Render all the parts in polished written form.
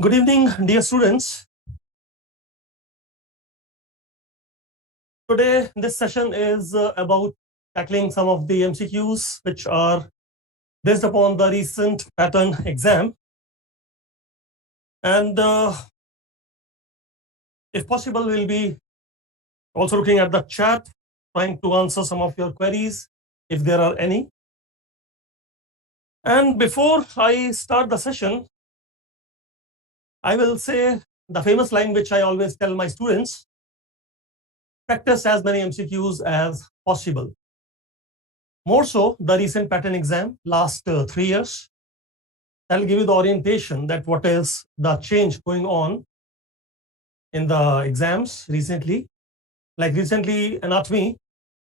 Good evening, dear students. Today, this session is about tackling some of the MCQs which are based upon the recent pattern exam. And if possible, we'll be also looking at the chat, trying to answer some of your queries, if there are any. And before I start the session, I will say the famous line which I always tell my students: practice as many MCQs as possible. More so, the recent pattern exam, last 3 years, I'll give you the orientation that what is the change going on in the exams recently. Like recently, anatomy,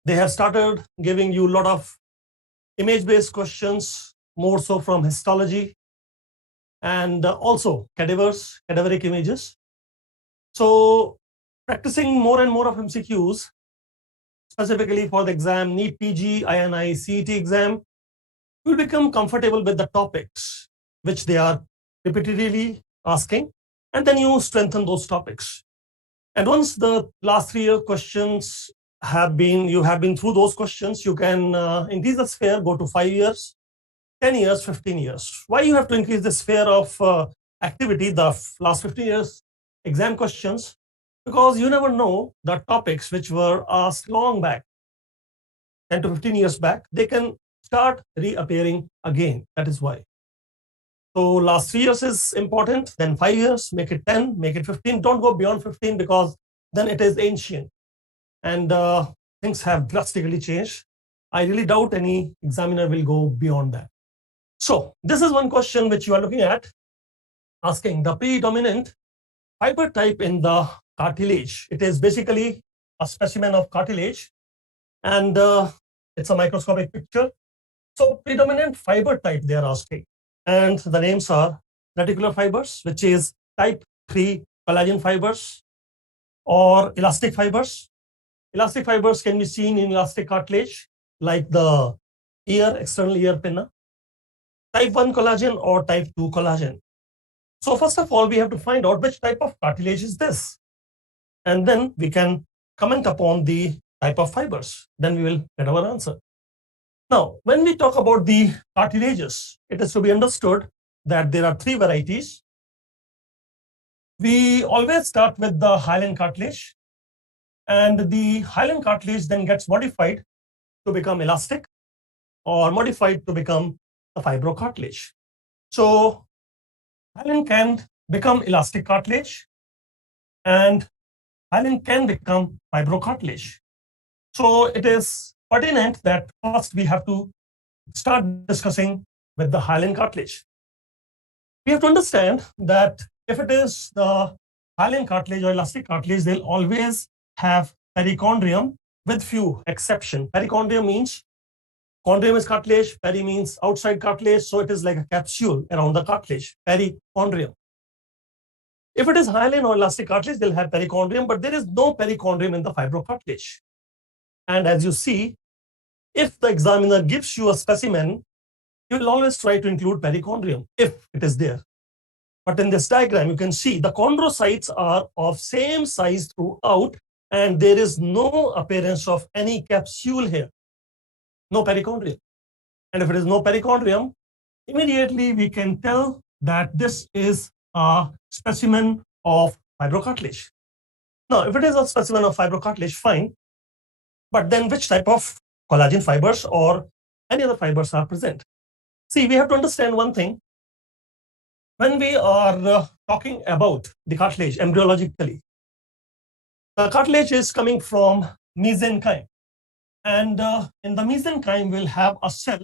they have started giving you a lot of image-based questions, more so from histology, and also cadaveric images. So practicing more and more of MCQs, specifically for the exam, NEET PG, INI-CET exam, will become comfortable with the topics which they are repeatedly asking, and then you strengthen those topics. And once the last 3 year questions you have been through those questions, you can increase the sphere, go to 5 years, 10 years, 15 years. Why you have to increase the sphere of activity, the last 15 years exam questions? Because you never know the topics which were asked long back, 10 to 15 years back, they can start reappearing again. That is why. So last 3 years is important, then 5 years, make it 10, make it 15. Don't go beyond 15 because then it is ancient and things have drastically changed. I really doubt any examiner will go beyond that. So this is one question which you are looking at, asking the predominant fiber type in the cartilage. It is basically a specimen of cartilage, and it's a microscopic picture. So predominant fiber type they are asking. And the names are reticular fibers, which is type 3 collagen fibers, or elastic fibers. Elastic fibers can be seen in elastic cartilage, like the ear, external ear pinna. Type 1 collagen or type 2 collagen. So first of all, we have to find out which type of cartilage is this. And then we can comment upon the type of fibers. Then we will get our answer. Now, when we talk about the cartilages, it is to be understood that there are 3 varieties. We always start with the hyaline cartilage, and the hyaline cartilage then gets modified to become elastic or modified to become the fibrocartilage. So hyaline can become elastic cartilage and hyaline can become fibrocartilage. So it is pertinent that first we have to start discussing with the hyaline cartilage. We have to understand that if it is the hyaline cartilage or elastic cartilage, they'll always have perichondrium with few exception. Perichondrium means chondrium is cartilage, peri means outside cartilage, so it is like a capsule around the cartilage, perichondrium. If it is hyaline or elastic cartilage, they'll have perichondrium, but there is no perichondrium in the fibrocartilage. And as you see, if the examiner gives you a specimen, you will always try to include perichondrium if it is there. But in this diagram, you can see the chondrocytes are of same size throughout, and there is no appearance of any capsule here, no perichondrium. And if it is no perichondrium, immediately we can tell that this is a specimen of fibrocartilage. Now, if it is a specimen of fibrocartilage, fine. But then which type of collagen fibers or any other fibers are present? See, we have to understand one thing. When we are talking about the cartilage embryologically, the cartilage is coming from mesenchyme. And in the mesenchyme, we'll have a cell.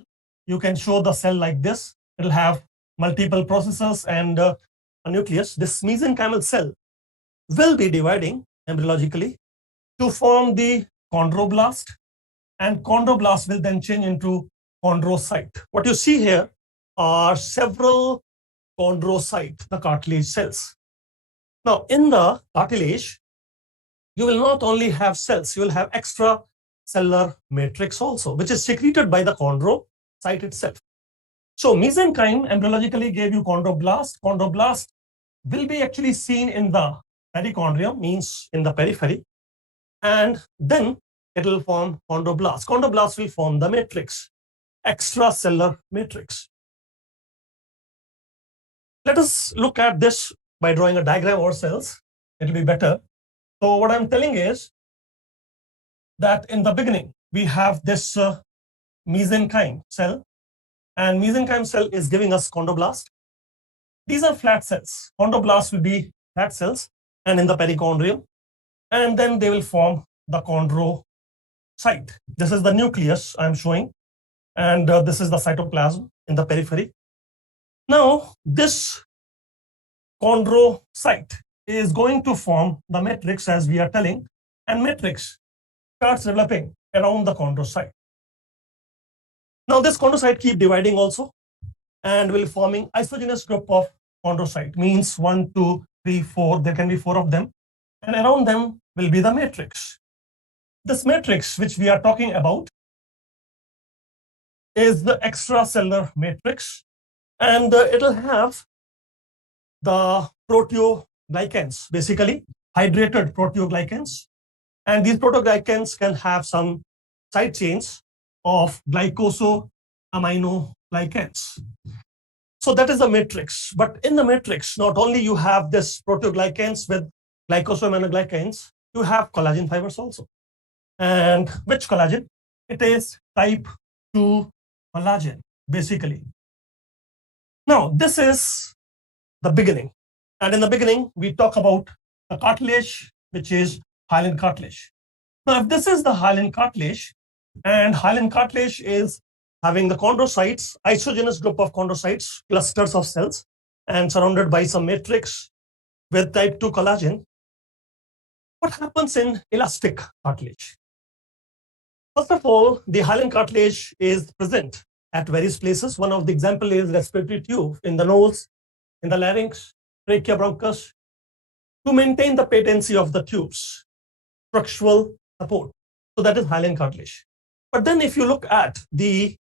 You can show the cell like this. It'll have multiple processes and a nucleus. This mesenchymal cell will be dividing embryologically to form the chondroblast, and chondroblast will then change into chondrocyte. What you see here are several chondrocyte, the cartilage cells. Now, in the cartilage, you will not only have cells, you will have extracellular matrix also, which is secreted by the chondrocyte itself. So mesenchyme embryologically gave you chondroblast. Chondroblast will be actually seen in the perichondrium, means in the periphery, and then it will form chondroblast. Chondroblast will form the matrix, extracellular matrix. Let us look at this by drawing a diagram ourselves. It will be better. So what I'm telling is that in the beginning, we have this mesenchyme cell, and mesenchyme cell is giving us chondroblast. These are flat cells. Chondroblast will be flat cells and in the perichondrium, and then they will form the chondrocyte. This is the nucleus I'm showing, and this is the cytoplasm in the periphery. Now, this chondrocyte is going to form the matrix, as we are telling, and matrix starts developing around the chondrocyte. Now, this chondrocyte keep dividing also and will forming isogenous group of chondrocyte, means 1, 2, 3, 4. There can be 4 of them, and around them will be the matrix. This matrix, which we are talking about, is the extracellular matrix, and it'll have the proteoglycans, basically hydrated proteoglycans, and these proteoglycans can have some side chains of glycosaminoglycans. So that is the matrix. But in the matrix, not only you have this proteoglycans with glycosaminoglycans, you have collagen fibers also. And which collagen? It is type 2 collagen, basically. Now, this is the beginning. And in the beginning, we talk about the cartilage, which is hyaline cartilage. Now, if this is the hyaline cartilage, and hyaline cartilage is having the chondrocytes, isogenous group of chondrocytes, clusters of cells, and surrounded by some matrix with type 2 collagen, what happens in elastic cartilage? First of all, the hyaline cartilage is present at various places. One of the example is respiratory tube in the nose, in the larynx, trachea, bronchus, to maintain the patency of the tubes, structural support. So that is hyaline cartilage. But then if you look at the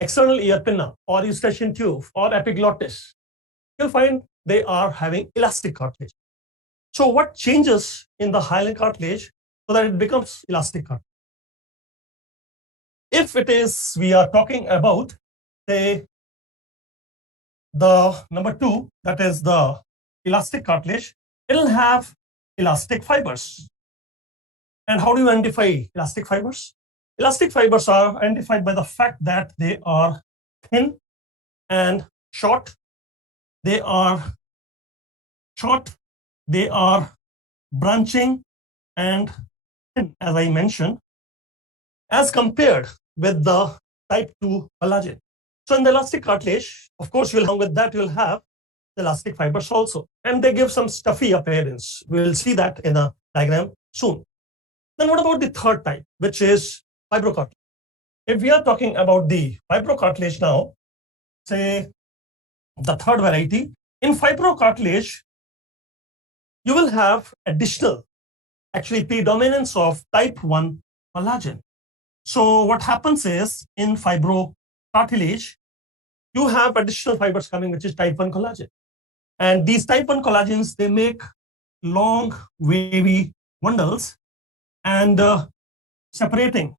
external ear pinna or eustachian tube or epiglottis, you'll find they are having elastic cartilage. So what changes in the hyaline cartilage so that it becomes elastic cartilage? If it is, we are talking about, say, the number 2, that is the elastic cartilage, it'll have elastic fibers. And how do you identify elastic fibers? Elastic fibers are identified by the fact that they are thin and short. They are short, they are branching and thin, as I mentioned, as compared with the type 2 collagen. So in the elastic cartilage, of course, along with that, you'll have the elastic fibers also, and they give some stuffy appearance. We'll see that in a diagram soon. Then what about the third type, which is fibrocartilage? If we are talking about the fibrocartilage now, say the third variety, in fibrocartilage, you will have additional, actually predominance of type 1 collagen. So what happens is in fibrocartilage, you have additional fibers coming, which is type 1 collagen. And these type 1 collagens, they make long wavy bundles and separating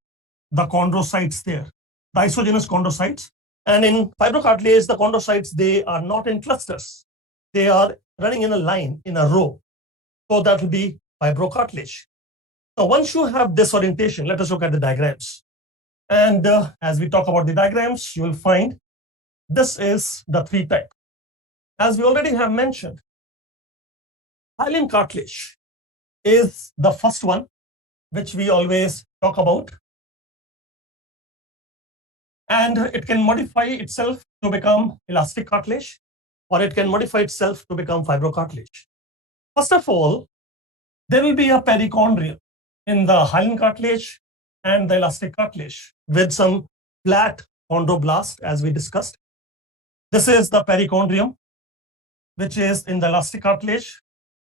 the chondrocytes there, the isogenous chondrocytes. And in fibrocartilage, the chondrocytes, they are not in clusters. They are running in a line, in a row. So that will be fibrocartilage. Now, once you have this orientation, let us look at the diagrams. And as we talk about the diagrams, you will find this is the 3 type. As we already have mentioned, hyaline cartilage is the first one, which we always talk about. And it can modify itself to become elastic cartilage, or it can modify itself to become fibrocartilage. First of all, there will be a perichondrium in the hyaline cartilage and the elastic cartilage with some flat chondroblast, as we discussed. This is the perichondrium, which is in the elastic cartilage,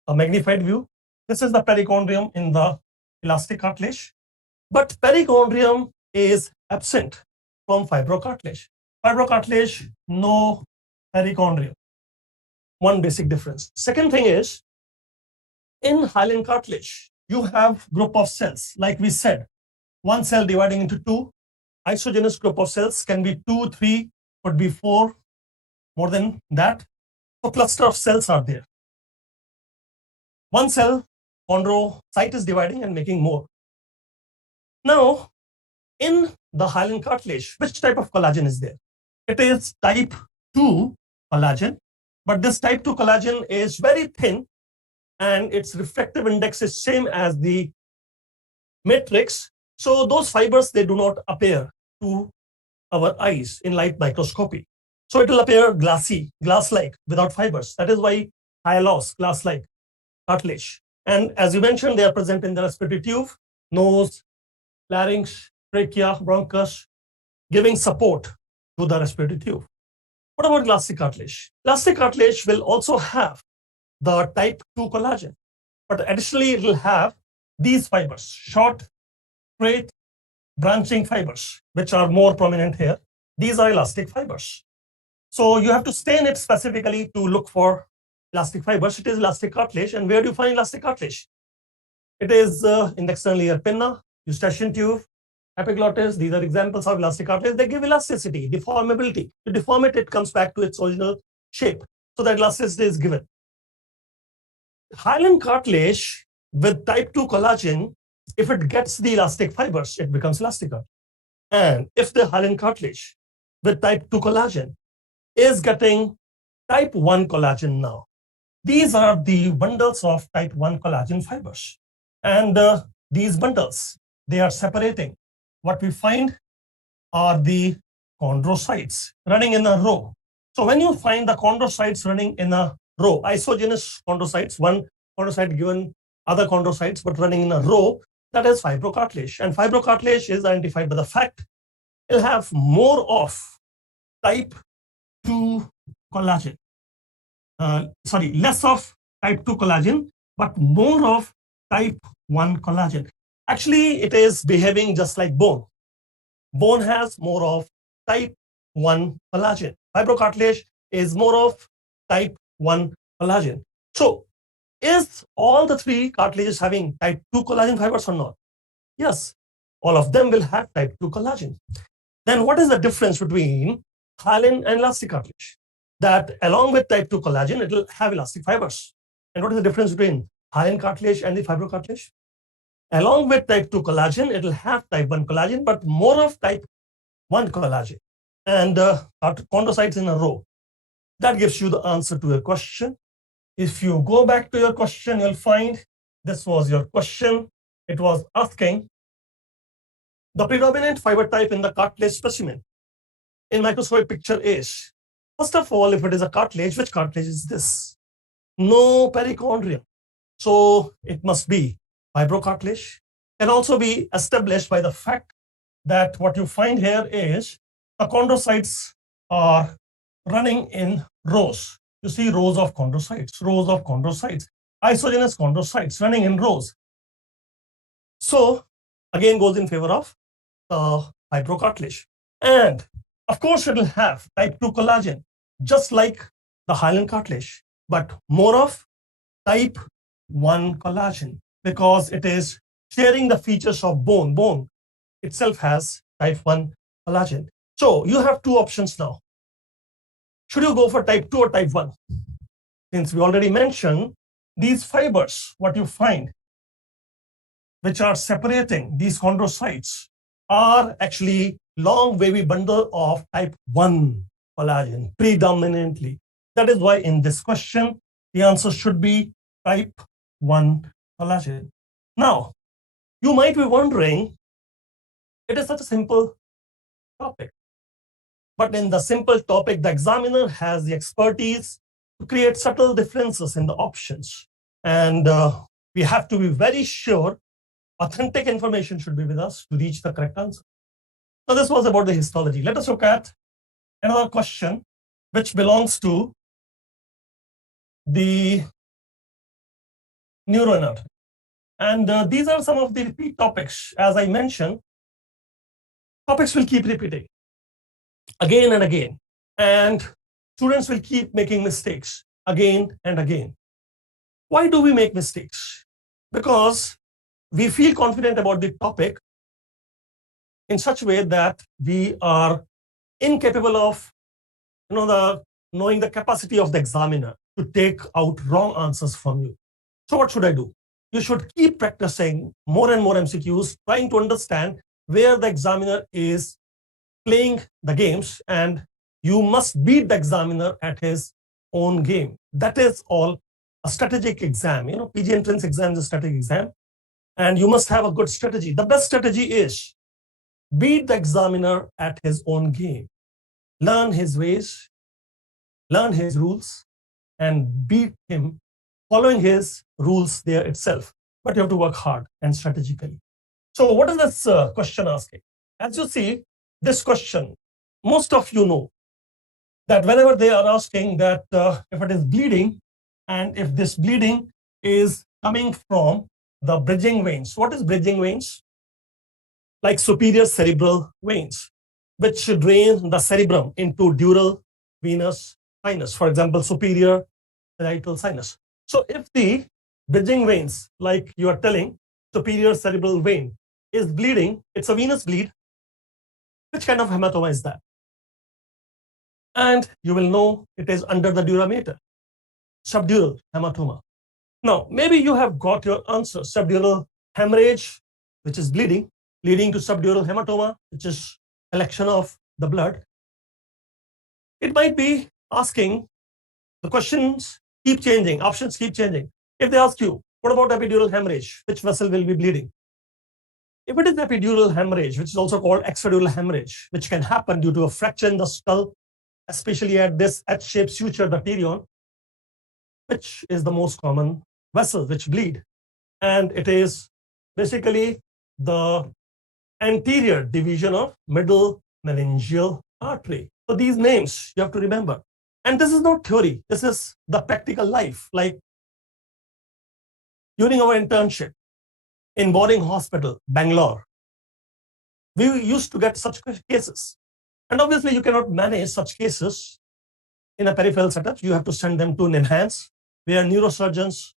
a magnified view. This is the perichondrium in the elastic cartilage. But perichondrium is absent from fibrocartilage. Fibrocartilage, no perichondrium. one basic difference. Second thing is, in hyaline cartilage, you have group of cells. Like we said, one cell dividing into two. Isogenous group of cells can be 2, 3, could be 4, more than that. So cluster of cells are there. One cell, chondrocyte is dividing and making more. Now, in the hyaline cartilage, which type of collagen is there? It is type 2 collagen, but this type 2 collagen is very thin and its refractive index is same as the matrix. So those fibers, they do not appear to our eyes in light microscopy. So it will appear glassy, glass-like, without fibers. That is why hyalose, glass-like cartilage. And as you mentioned, they are present in the respiratory tube, nose, larynx, trachea, bronchus, giving support to the respiratory tube. What about elastic cartilage? Elastic cartilage will also have the type 2 collagen, but additionally it will have these fibers, short, straight, branching fibers, which are more prominent here. These are elastic fibers. So you have to stain it specifically to look for elastic fibers. It is elastic cartilage. And where do you find elastic cartilage? It is in the external ear pinna, eustachian tube, epiglottis. These are examples of elastic cartilage. They give elasticity, deformability. To deform it, it comes back to its original shape. So that elasticity is given. Hyaline cartilage with type 2 collagen, if it gets the elastic fibers, it becomes elastic cartilage. And if the hyaline cartilage with type 2 collagen is getting type 1 collagen now, these are the bundles of type 1 collagen fibers. And these bundles, they are separating. What we find are the chondrocytes running in a row. So when you find the chondrocytes running in a row, isogenous chondrocytes, one chondrocyte given other chondrocytes, but running in a row, that is fibrocartilage. And fibrocartilage is identified by the fact it'll have more of type 2 collagen. Less of type 2 collagen, but more of type 1 collagen. Actually, it is behaving just like bone. Bone has more of type 1 collagen. Fibrocartilage is more of type 1 collagen. So, is all the three cartilages having type 2 collagen fibers or not? Yes, all of them will have type 2 collagen. Then what is the difference between hyaline and elastic cartilage? That along with type 2 collagen, it will have elastic fibers. And what is the difference between hyaline cartilage and the fibrocartilage? Along with type 2 collagen, it will have type 1 collagen, but more of type 1 collagen. And chondrocytes in a row. That gives you the answer to your question. If you go back to your question, you'll find this was your question. It was asking the predominant fiber type in the cartilage specimen in microscopic picture is, first of all, if it is a cartilage, which cartilage is this? No perichondrium. So it must be fibrocartilage. Can also be established by the fact that what you find here is the chondrocytes are running in rows. You see rows of chondrocytes, isogenous chondrocytes running in rows. So again goes in favor of fibrocartilage. And of course it will have type 2 collagen, just like the hyaline cartilage, but more of type 1 collagen because it is sharing the features of bone. Bone itself has type 1 collagen. So you have two options now. Should you go for type 2 or type 1? Since we already mentioned these fibers, what you find, which are separating these chondrocytes, are actually long wavy bundle of type 1 collagen predominantly. That is why in this question, the answer should be type 1 collagen. Now, you might be wondering, it is such a simple topic. But in the simple topic, the examiner has the expertise to create subtle differences in the options. And we have to be very sure authentic information should be with us to reach the correct answer. So this was about the histology. Let us look at another question which belongs to the neuroanatomy. And these are some of the repeat topics. As I mentioned, topics will keep repeating again and again, and students will keep making mistakes. again and again. Why do we make mistakes? Because we feel confident about the topic in such a way that we are incapable of knowing the capacity of the examiner to take out wrong answers from you. So what should I do? You should keep practicing more and more MCQs, trying to understand where the examiner is playing the games, and you must beat the examiner at his own game. That is all a strategic exam. PG entrance exam is a strategic exam, and you must have a good strategy. The best strategy is beat the examiner at his own game. Learn his ways, learn his rules, and beat him following his rules there itself. But you have to work hard and strategically. So what is this question asking? As you see, this question, most of you know that whenever they are asking that if it is bleeding, and if this bleeding is coming from the bridging veins. What is bridging veins? Like superior cerebral veins, which drain the cerebrum into dural venous sinus, for example, superior parietal sinus. So if the bridging veins, like you are telling, superior cerebral vein is bleeding, it's a venous bleed, which kind of hematoma is that? And you will know it is under the dura mater, subdural hematoma. Now, maybe you have got your answer, subdural hemorrhage, which is bleeding, leading to subdural hematoma, which is collection of the blood. It might be asking, the questions keep changing, options keep changing. If they ask you, what about epidural hemorrhage? Which vessel will be bleeding? If it is epidural hemorrhage, which is also called extradural hemorrhage, which can happen due to a fracture in the skull, especially at this H-shaped suture, the pterion, which is the most common vessel which bleed. And it is basically the anterior division of middle meningeal artery. So these names you have to remember. And this is not theory. This is the practical life. Like during our internship in boarding hospital, Bangalore, we used to get such cases. And obviously you cannot manage such cases in a peripheral setup. You have to send them to an enhance where neurosurgeons,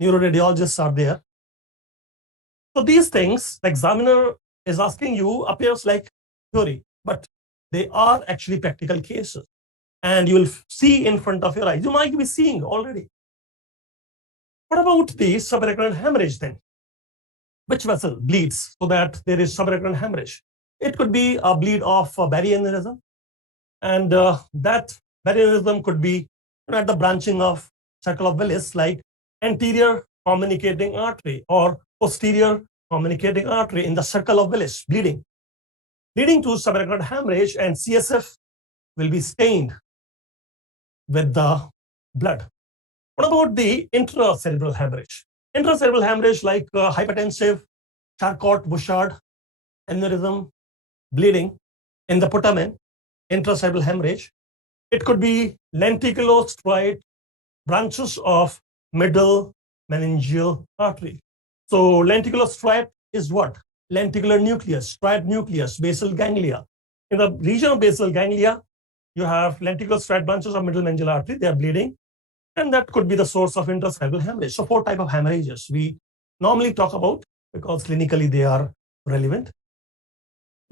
neuroradiologists are there. So these things, the examiner is asking you appears like theory, but they are actually practical cases. And you will see in front of your eyes. You might be seeing already. What about the subrecurrent hemorrhage then? Which vessel bleeds so that there is subrecurrent hemorrhage? It could be a bleed of Barry aneurysm, and that Barry aneurysm could be at the branching of circle of Willis, like anterior communicating artery or posterior communicating artery in the circle of Willis, bleeding, leading to subrecurrent hemorrhage, and CSF will be stained with the blood. What about the intracerebral hemorrhage? Intracerebral hemorrhage, like hypertensive, Charcot-Bouchard aneurysm, bleeding in the putamen, intracerebral hemorrhage. It could be lenticulostriate branches of middle meningeal artery. So lenticulostriate is what? Lenticular nucleus, striate nucleus, basal ganglia. In the region of basal ganglia, you have lenticulostriate branches of middle meningeal artery. They are bleeding, and that could be the source of intracerebral hemorrhage. So 4 types of hemorrhages we normally talk about because clinically they are relevant.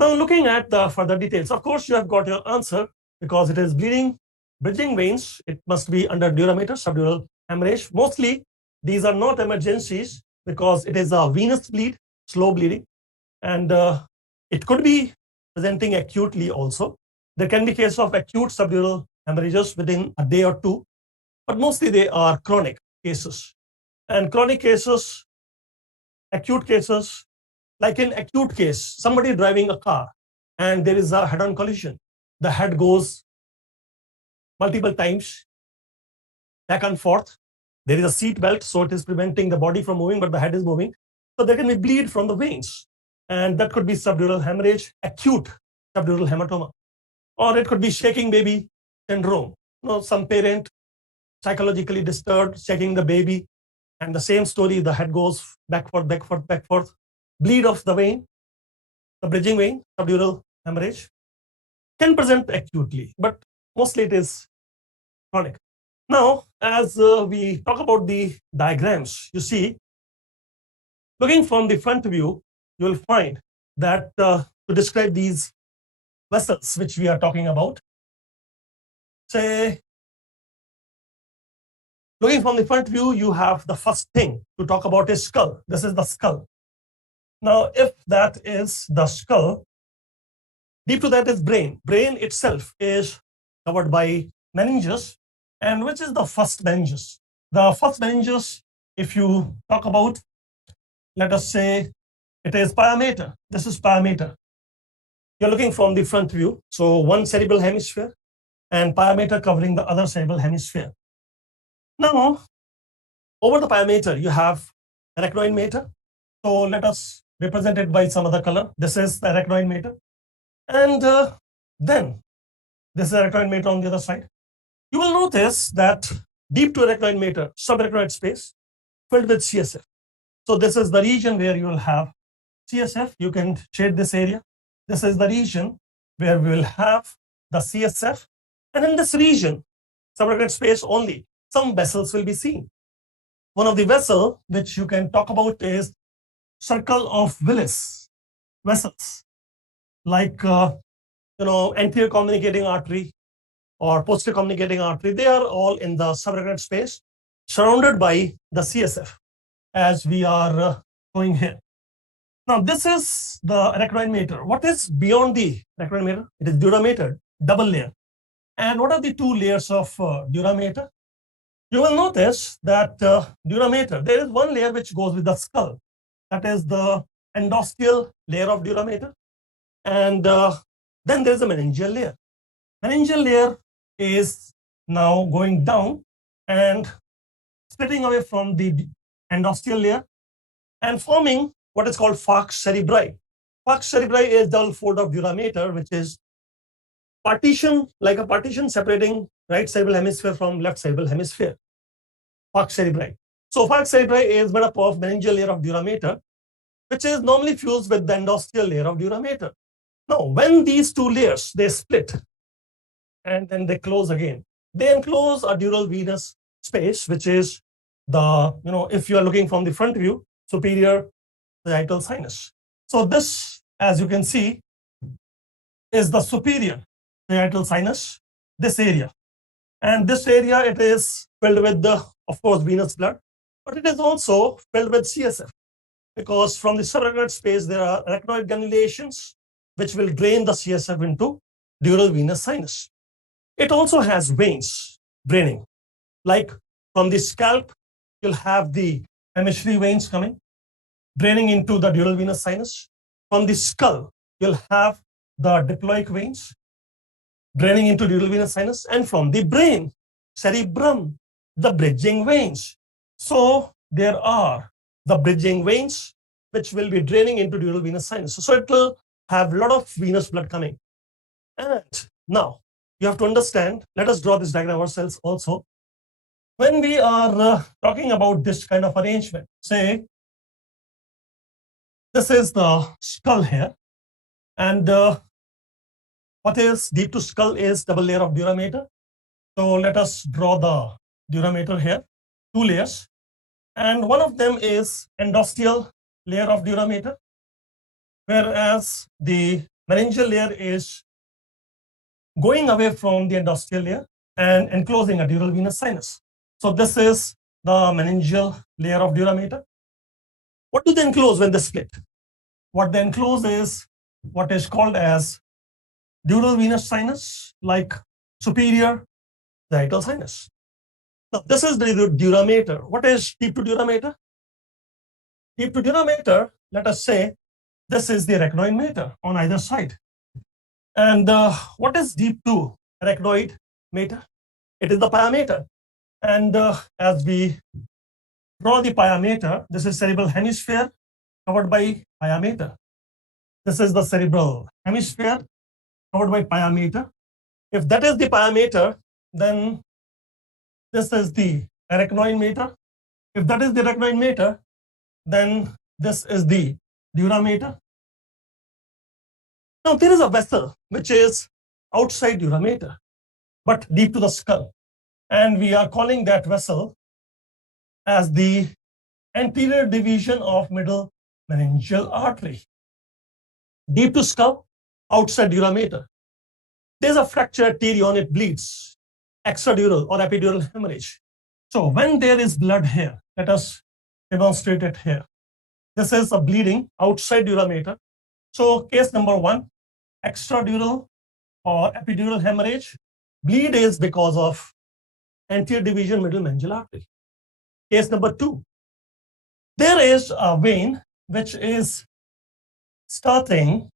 Now looking at the further details, of course you have got your answer because it is bleeding, bridging veins. It must be under dura mater, subdural hemorrhage. Mostly these are not emergencies because it is a venous bleed, slow bleeding, and it could be presenting acutely also. There can be cases of acute subdural hemorrhages within a day or two, but mostly they are chronic cases. And chronic cases, acute cases, like in acute case, somebody driving a car and there is a head-on collision. The head goes multiple times back and forth. There is a seat belt, so it is preventing the body from moving, but the head is moving. So there can be bleed from the veins, and that could be subdural hemorrhage, acute subdural hematoma, or it could be shaking baby syndrome. Some parent psychologically disturbed, shaking the baby, and the same story, the head goes back forth, bleed of the vein, the bridging vein, subdural hemorrhage, can present acutely, but mostly it is chronic. Now, as we talk about the diagrams, you see, looking from the front view, you will find that to describe these vessels which we are talking about, say, looking from the front view, you have the first thing to talk about is skull. This is the skull. Now, if that is the skull, deep to that is brain. Brain itself is covered by meninges. And which is the first meninges? The first meninges, if you talk about, let us say it is pia mater. This is pia mater. You're looking from the front view. So one cerebral hemisphere and pia mater covering the other cerebral hemisphere. Now, over the pia mater, you have arachnoid mater. So let us represent it by some other color. This is the arachnoid mater. And then this is arachnoid mater on the other side. You will notice that deep to arachnoid mater, subarachnoid space filled with CSF. So this is the region where you will have CSF. You can shade this area. This is the region where we will have the CSF. And in this region, subarachnoid space only, some vessels will be seen. One of the vessel which you can talk about is circle of Willis vessels, like anterior communicating artery or posterior communicating artery. They are all in the subarachnoid space, surrounded by the CSF, as we are showing here. Now, this is the arachnoid mater. What is beyond the arachnoid mater? It is dura mater, double layer. And what are the two layers of dura mater? You will notice that dura mater, there is one layer which goes with the skull. That is the endosteal layer of dura mater. And then there is a meningeal layer. Meningeal layer is now going down and splitting away from the endosteal layer and forming what is called falx cerebri. Falx cerebri is double fold of dura mater, which is partition, like a partition separating right cerebral hemisphere from left cerebral hemisphere. Falx cerebri. So falx cerebri is made up of meningeal layer of dura mater, which is normally fused with the endosteal layer of dura mater. Now, when these two layers, they split and then they close again, they enclose a dural venous space, which is the, if you are looking from the front view, superior sagittal sinus. So this, as you can see, is the superior sagittal sinus, this area. And this area, it is filled with the, of course, venous blood, but it is also filled with CSF, because from the subarachnoid space, there are arachnoid granulations, which will drain the CSF into dural venous sinus. It also has veins draining, like from the scalp, you'll have the hemispheric veins coming, draining into the dural venous sinus. From the skull, you'll have the diploic veins draining into dural venous sinus, and from the brain, cerebrum, the bridging veins. So there are the bridging veins which will be draining into dural venous sinus. So it will have a lot of venous blood coming. And now you have to understand, let us draw this diagram ourselves also. When we are talking about this kind of arrangement, say this is the skull here, and what is deep to skull is double layer of dura mater. So let us draw the dura mater here, two layers, and one of them is endosteal layer of dura mater, whereas the meningeal layer is going away from the endosteal layer and enclosing a dural venous sinus. So this is the meningeal layer of dura mater. What do they enclose when they split? What they enclose is what is called as dural venous sinus, like superior sagittal sinus. Now, this is the dura mater. What is deep to dura mater? Deep to dura mater, let us say, this is the arachnoid mater on either side. And what is deep to arachnoid mater? It is the pia mater. And as we draw the pia mater, this is cerebral hemisphere covered by pia mater. This is the cerebral hemisphere covered by pia mater. If that is the pia mater, then this is the arachnoid mater. If that is the arachnoid mater, then this is the dura mater. Now, there is a vessel which is outside dura mater, but deep to the skull. And we are calling that vessel as the anterior division of middle meningeal artery. Deep to skull, outside dura mater. There's a fracture arterion, it bleeds, extradural or epidural hemorrhage. So when there is blood here, let us demonstrate it here. This is a bleeding outside dura mater. So case number 1, extradural or epidural hemorrhage. Bleed is because of anterior division middle meningeal artery. Case number 2, there is a vein which is starting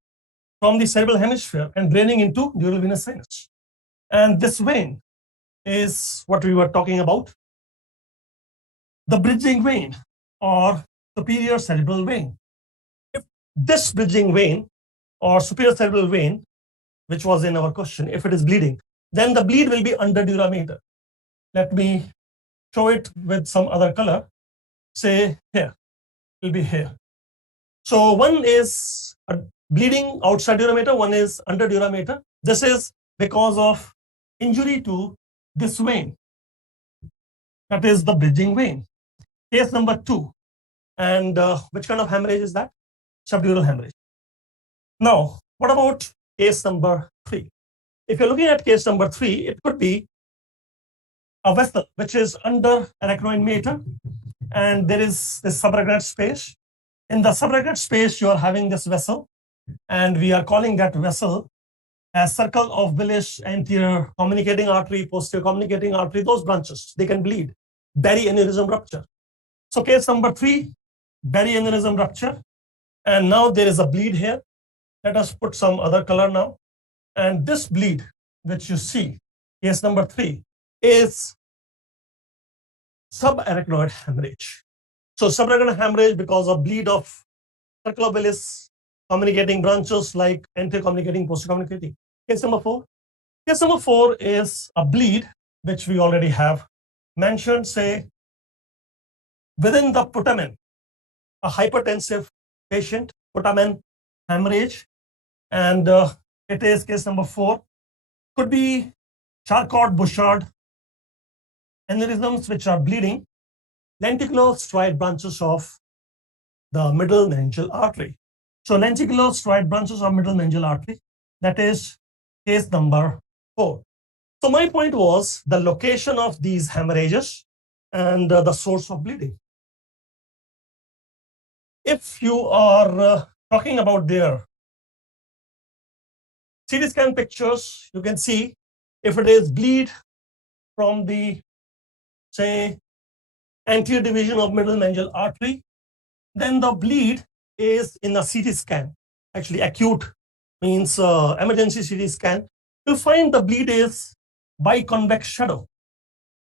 from the cerebral hemisphere and draining into dural venous sinus. And this vein is what we were talking about, the bridging vein or superior cerebral vein. If this bridging vein or superior cerebral vein, which was in our question, if it is bleeding, then the bleed will be under dura mater. Let me show it with some other color. Say here, it will be here. So one is bleeding outside dura mater, one is under dura mater. This is because of injury to this vein. That is the bridging vein. Case number 2. And which kind of hemorrhage is that? Subdural hemorrhage. Now, what about case number 3? If you're looking at case number 3, it could be a vessel which is under arachnoid mater, and there is this subarachnoid space. In the subarachnoid space, you are having this vessel, and we are calling that vessel as circle of Willis, anterior communicating artery, posterior communicating artery. Those branches, they can bleed. Berry aneurysm rupture. So case number 3, berry aneurysm rupture, and now there is a bleed here. Let us put some other color now. And this bleed, which you see, case number 3, is subarachnoid hemorrhage. So subarachnoid hemorrhage because of bleed of circle of Willis, communicating branches like anterior communicating, posterior communicating. Case number 4. Case number 4 is a bleed, which we already have mentioned, say, within the putamen, a hypertensive patient, putamen hemorrhage, and it is case number 4. Could be Charcot-Bouchard aneurysms which are bleeding, lenticular-striate branches of the middle meningeal artery. So lenticular-striate branches of middle meningeal artery, that is case number 4. So my point was the location of these hemorrhages and the source of bleeding. If you are talking about their CT scan pictures, you can see if it is bleed from the, say, anterior division of middle meningeal artery, then the bleed is in a CT scan. Actually, acute means emergency CT scan. You'll find the bleed is biconvex shadow,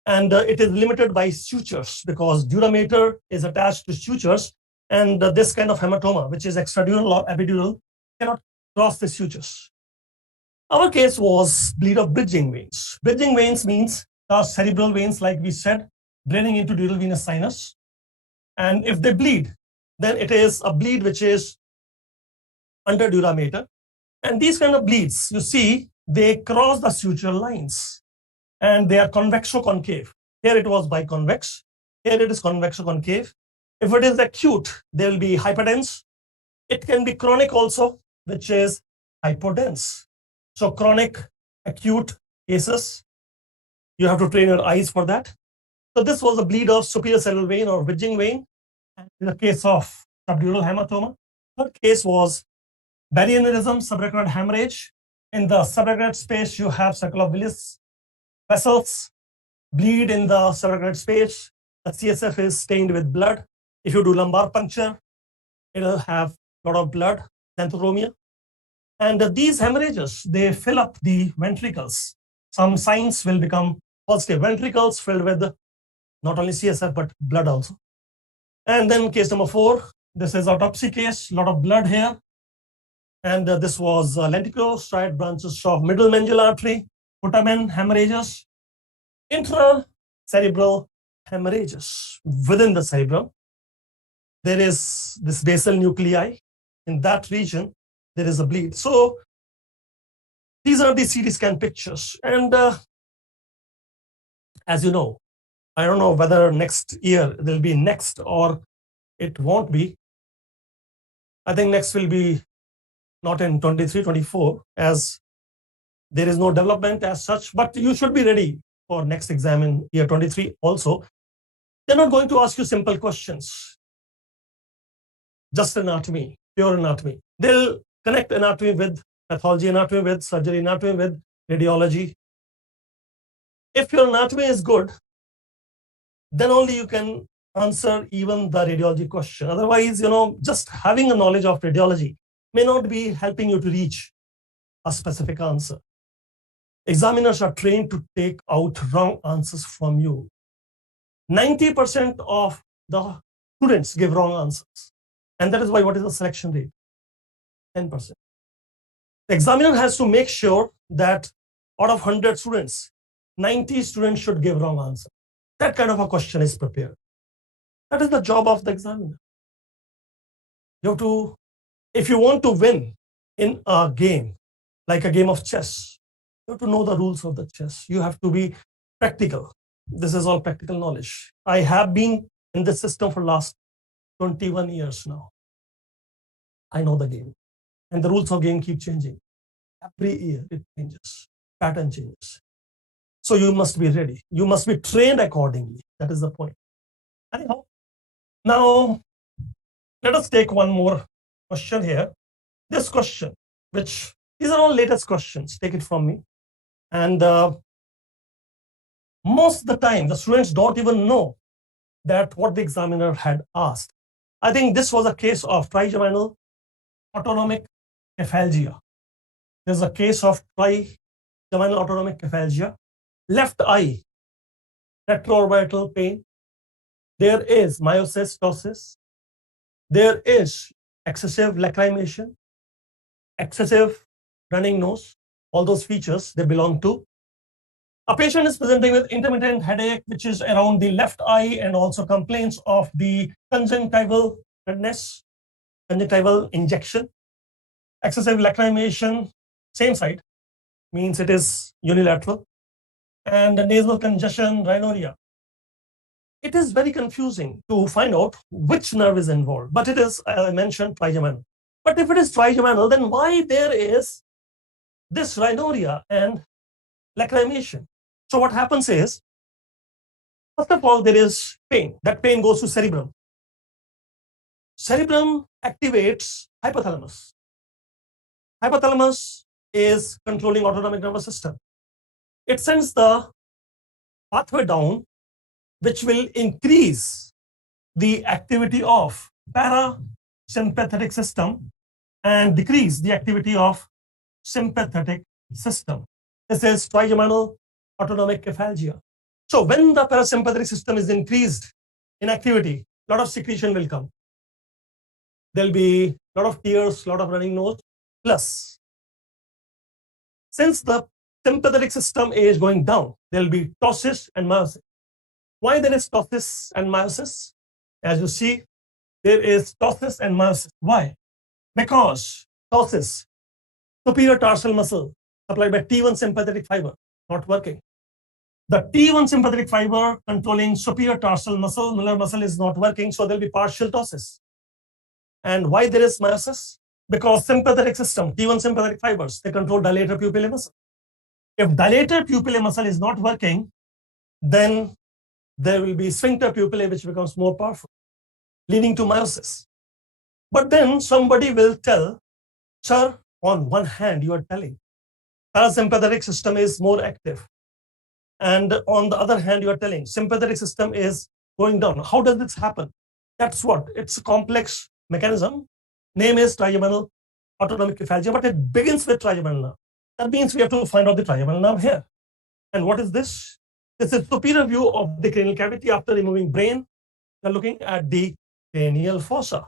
and it is limited by sutures because dura mater is attached to sutures, and this kind of hematoma, which is extradural or epidural, cannot cross the sutures. Our case was bleed of bridging veins. Bridging veins means the cerebral veins, like we said, draining into dural venous sinus. And if they bleed, then it is a bleed which is under dura mater. And these kind of bleeds, you see, they cross the suture lines and they are convexo-concave. Here it was biconvex. Here it is convexo-concave. If it is acute, there will be hyperdense. It can be chronic also, which is hypodense. So chronic, acute cases, you have to train your eyes for that. So this was a bleed of superior cerebral vein or bridging vein. In the case of subdural hematoma, third case was berry aneurysm, subarachnoid hemorrhage. In the subarachnoid space, you have circle of Willis vessels, bleed in the subarachnoid space. The CSF is stained with blood. If you do lumbar puncture, it will have a lot of blood, xanthochromia. And these hemorrhages, they fill up the ventricles. Some signs will become positive. Ventricles filled with not only CSF, but blood also. And then case number 4, this is autopsy case, a lot of blood here. And this was lenticular-striate branches of middle meningeal artery, putamen hemorrhages, intracerebral hemorrhages. Within the cerebrum, there is this basal nuclei. In that region, there is a bleed. So these are the CT scan pictures. And As you know, I don't know whether next year there'll be next or it won't be. I think next will be not in 23, 24, as there is no development as such, but you should be ready for next exam in year 23 also. They're not going to ask you simple questions, just anatomy, pure anatomy. They'll connect anatomy with pathology anatomy, with surgery anatomy, with radiology. If your anatomy is good, then only you can answer even the radiology question. Otherwise, just having a knowledge of radiology may not be helping you to reach a specific answer. Examiners are trained to take out wrong answers from you. 90% of the students give wrong answers. And that is why what is the selection rate? 10%. The examiner has to make sure that out of 100 students, 90 students should give wrong answer. That kind of a question is prepared. That is the job of the examiner. You have to, if you want to win in a game, like a game of chess, you have to know the rules of the chess. You have to be practical. This is all practical knowledge. I have been in this system for last 21 years now. I know the game. And the rules of game keep changing. Every year it changes. Pattern changes. So you must be ready. You must be trained accordingly. That is the point. Anyhow, now let us take one more question here. This question, which these are all latest questions, take it from me. And most of the time, the students don't even know that what the examiner had asked. I think this was a case of trigeminal autonomic cephalgia. There's a case of trigeminal autonomic cephalgia. Left eye, retroorbital pain. There is myocystosis. There is excessive lacrimation, excessive running nose. All those features, they belong to. A patient is presenting with intermittent headache, which is around the left eye, and also complaints of the conjunctival redness, conjunctival injection, excessive lacrimation, same side, means it is unilateral, and the nasal congestion, rhinorrhea. It is very confusing to find out which nerve is involved, but it is, as I mentioned, trigeminal. But if it is trigeminal, then why there is this rhinorrhea and lacrimation? So what happens is, first of all, there is pain. That pain goes to cerebrum. Cerebrum activates hypothalamus. Hypothalamus is controlling autonomic nervous system. It sends the pathway down, which will increase the activity of parasympathetic system and decrease the activity of sympathetic system. This is trigeminal autonomic cephalgia. So when the parasympathetic system is increased in activity, a lot of secretion will come. There'll be a lot of tears, a lot of running nose. Plus, since the sympathetic system is going down, there'll be ptosis and meiosis. Why there is ptosis and meiosis? As you see, there is ptosis and meiosis. Why? Because ptosis, superior tarsal muscle supplied by T1 sympathetic fiber, not working. The T1 sympathetic fiber controlling superior tarsal muscle, mulnar muscle, is not working, so there'll be partial ptosis. And why there is meiosis? Because sympathetic system, T1 sympathetic fibers, they control dilator pupillae muscle. If dilator pupillae muscle is not working, then there will be sphincter pupillae, which becomes more powerful, leading to meiosis. But then somebody will tell, sir, on one hand, you are telling parasympathetic system is more active. And on the other hand, you are telling sympathetic system is going down. How does this happen? That's what, it's a complex mechanism. Name is trigeminal autonomic cephalgia, but it begins with trigeminal nerve. That means we have to find out the trigeminal nerve here. And what is this? This is superior view of the cranial cavity after removing brain. You're looking at the cranial fossa.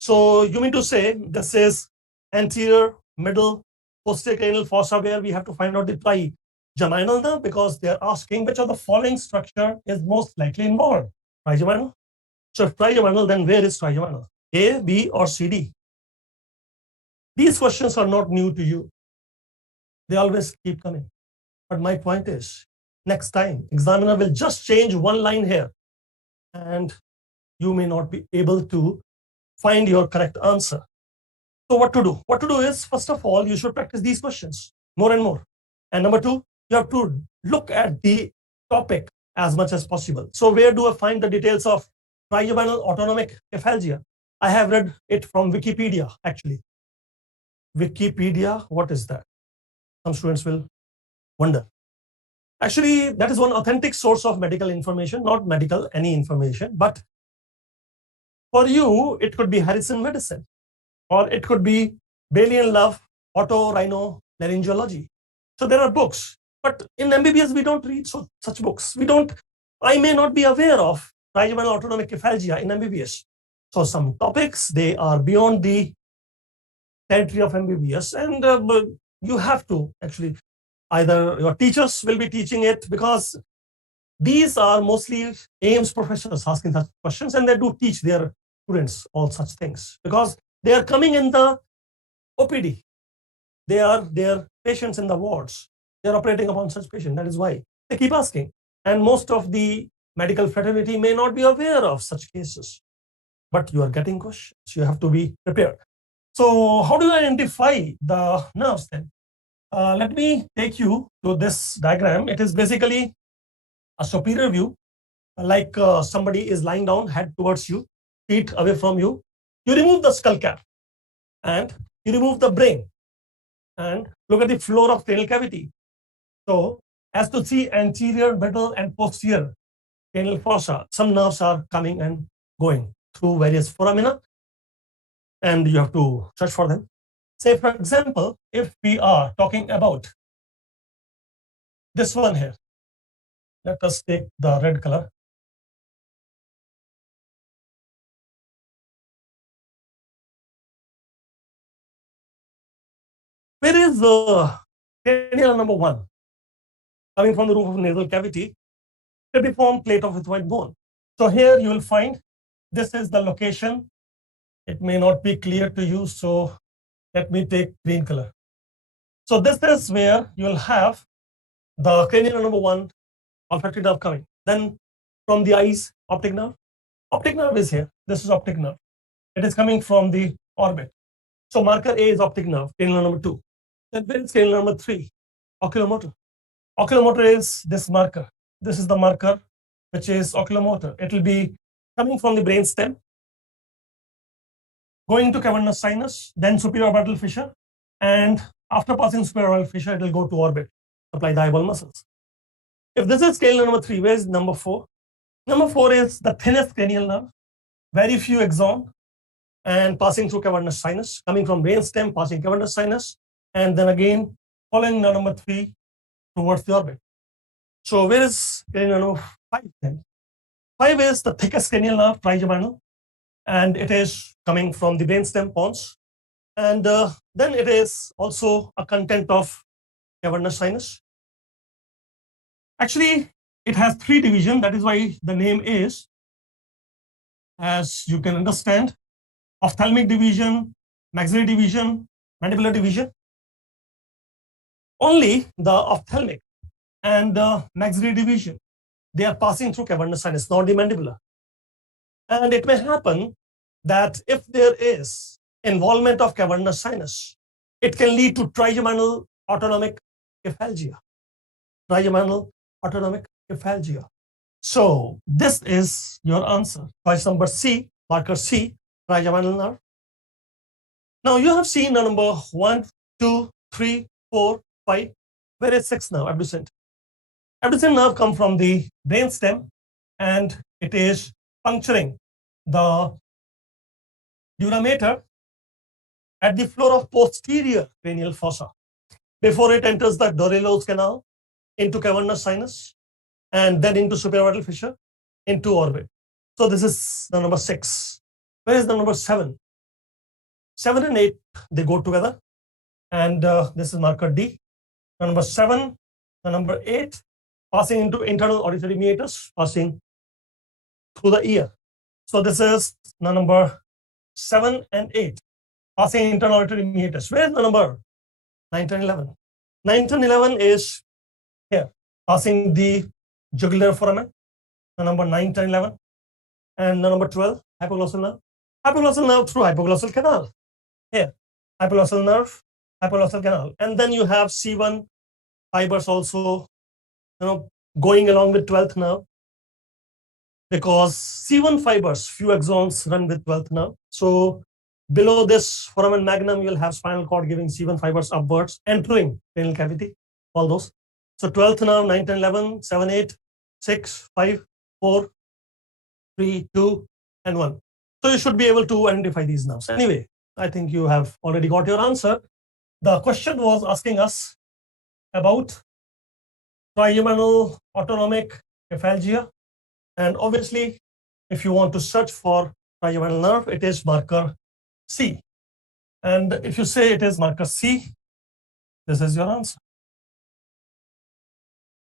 So you mean to say this is anterior, middle, posterior cranial fossa, where we have to find out the trigeminal nerve, because they're asking which of the following structure is most likely involved. Trigeminal. So if trigeminal, then where is trigeminal? A, B, or C, D? These questions are not new to you. They always keep coming. But my point is, next time. Examiner will just change one line here, and you may not be able to find your correct answer. So what to do? What to do is, first of all, you should practice these questions more and more. And number two, you have to look at the topic as much as possible. So where do I find the details of trigeminal autonomic cephalgia? I have read it from Wikipedia, actually. Wikipedia, what is that? Some students will wonder. Actually, that is one authentic source of medical information, not medical, any information. But for you, it could be Harrison Medicine, or it could be Bailey and Love, otorhinolaryngology. So there are books, but in MBBS, we don't read such books. I may not be aware of trigeminal autonomic cephalgia in MBBS. So some topics, they are beyond the territory of MBBS, and you have to actually, either your teachers will be teaching it, because these are mostly AIMS professors asking such questions, and they do teach their students all such things, because they are coming in the OPD. They are their patients in the wards. They are operating upon such patients. That is why they keep asking. And most of the medical fraternity may not be aware of such cases. But you are getting questions. You have to be prepared. So how do you identify the nerves then? Let me take you to this diagram. It is basically a superior view, like somebody is lying down, head towards you, feet away from you. You remove the skull cap and you remove the brain and look at the floor of cranial cavity. So as to see anterior, middle, and posterior cranial fossa, some nerves are coming and going through various foramina, and you have to search for them. Say, for example, if we are talking about this one here, let us take the red color. Where is the cranial number 1? Coming from the roof of nasal cavity, craniform plate of ethmoid bone. So here you will find this is the location. It may not be clear to you, so let me take green color. So this is where you will have the cranial number 1 olfactory nerve coming. Then from the eyes, optic nerve. Optic nerve is here. This is optic nerve. It is coming from the orbit. So marker A is optic nerve, cranial number 2. Then where is cranial number 3? Oculomotor. Oculomotor is this marker. This is the marker, which is oculomotor. It will be coming from the brain stem, going to cavernous sinus, then superior orbital fissure, and after passing superior orbital fissure, it will go to orbit, supply the eyeball muscles. If this is cranial number 3, where is number 4? Number 4 is the thinnest cranial nerve, very few axon, and passing through cavernous sinus, coming from brain stem, passing cavernous sinus, and then again following the number 3 towards the orbit. So where is cranial number 5 then? 5 is the thickest cranial nerve, trigeminal, and it is coming from the brainstem pons. And then it is also a content of cavernous sinus. Actually, it has 3 divisions. That is why the name is, as you can understand, ophthalmic division, maxillary division, mandibular division. Only the ophthalmic and the maxillary division, they are passing through cavernous sinus, not the mandibular. And it may happen that if there is involvement of cavernous sinus, it can lead to trigeminal autonomic cephalgia. Trigeminal autonomic cephalgia. So this is your answer. Choice number C, marker C, trigeminal nerve. Now you have seen the number 1, 2, 3, 4, 5. Where is 6 now? Abducent. Abducent nerve comes from the brain stem, and it is puncturing the dura mater at the floor of posterior cranial fossa before it enters the Dorelow's canal into cavernous sinus and then into superior fissure into orbit. So this is the number 6. Where is the number 7? 7 and 8, they go together, and this is marker D. The number 7, the number 8, passing into internal auditory meatus, passing through the ear. So this is the number 7 and 8, passing internal auditory meatus. Where is the number 9, 10, 11? 9, 10, 11 is here, passing the jugular foramen, the number 9, 10, 11, and the number 12, hypoglossal nerve. Hypoglossal nerve through hypoglossal canal. Here, hypoglossal nerve, hypoglossal canal. And then you have C1 fibers also, going along with 12th nerve, because C1 fibers, few axons run with 12th nerve. So below this foramen magnum, you'll have spinal cord giving C1 fibers upwards, entering cranial cavity, all those. So 12th nerve, 9, 10, 11, 7, 8, 6, 5, 4, 3, 2, and 1. So you should be able to identify these nerves. Anyway, I think you have already got your answer. The question was asking us about trigeminal autonomic cephalgia. And obviously, if you want to search for trigeminal nerve, it is marker C. And if you say it is marker C, this is your answer.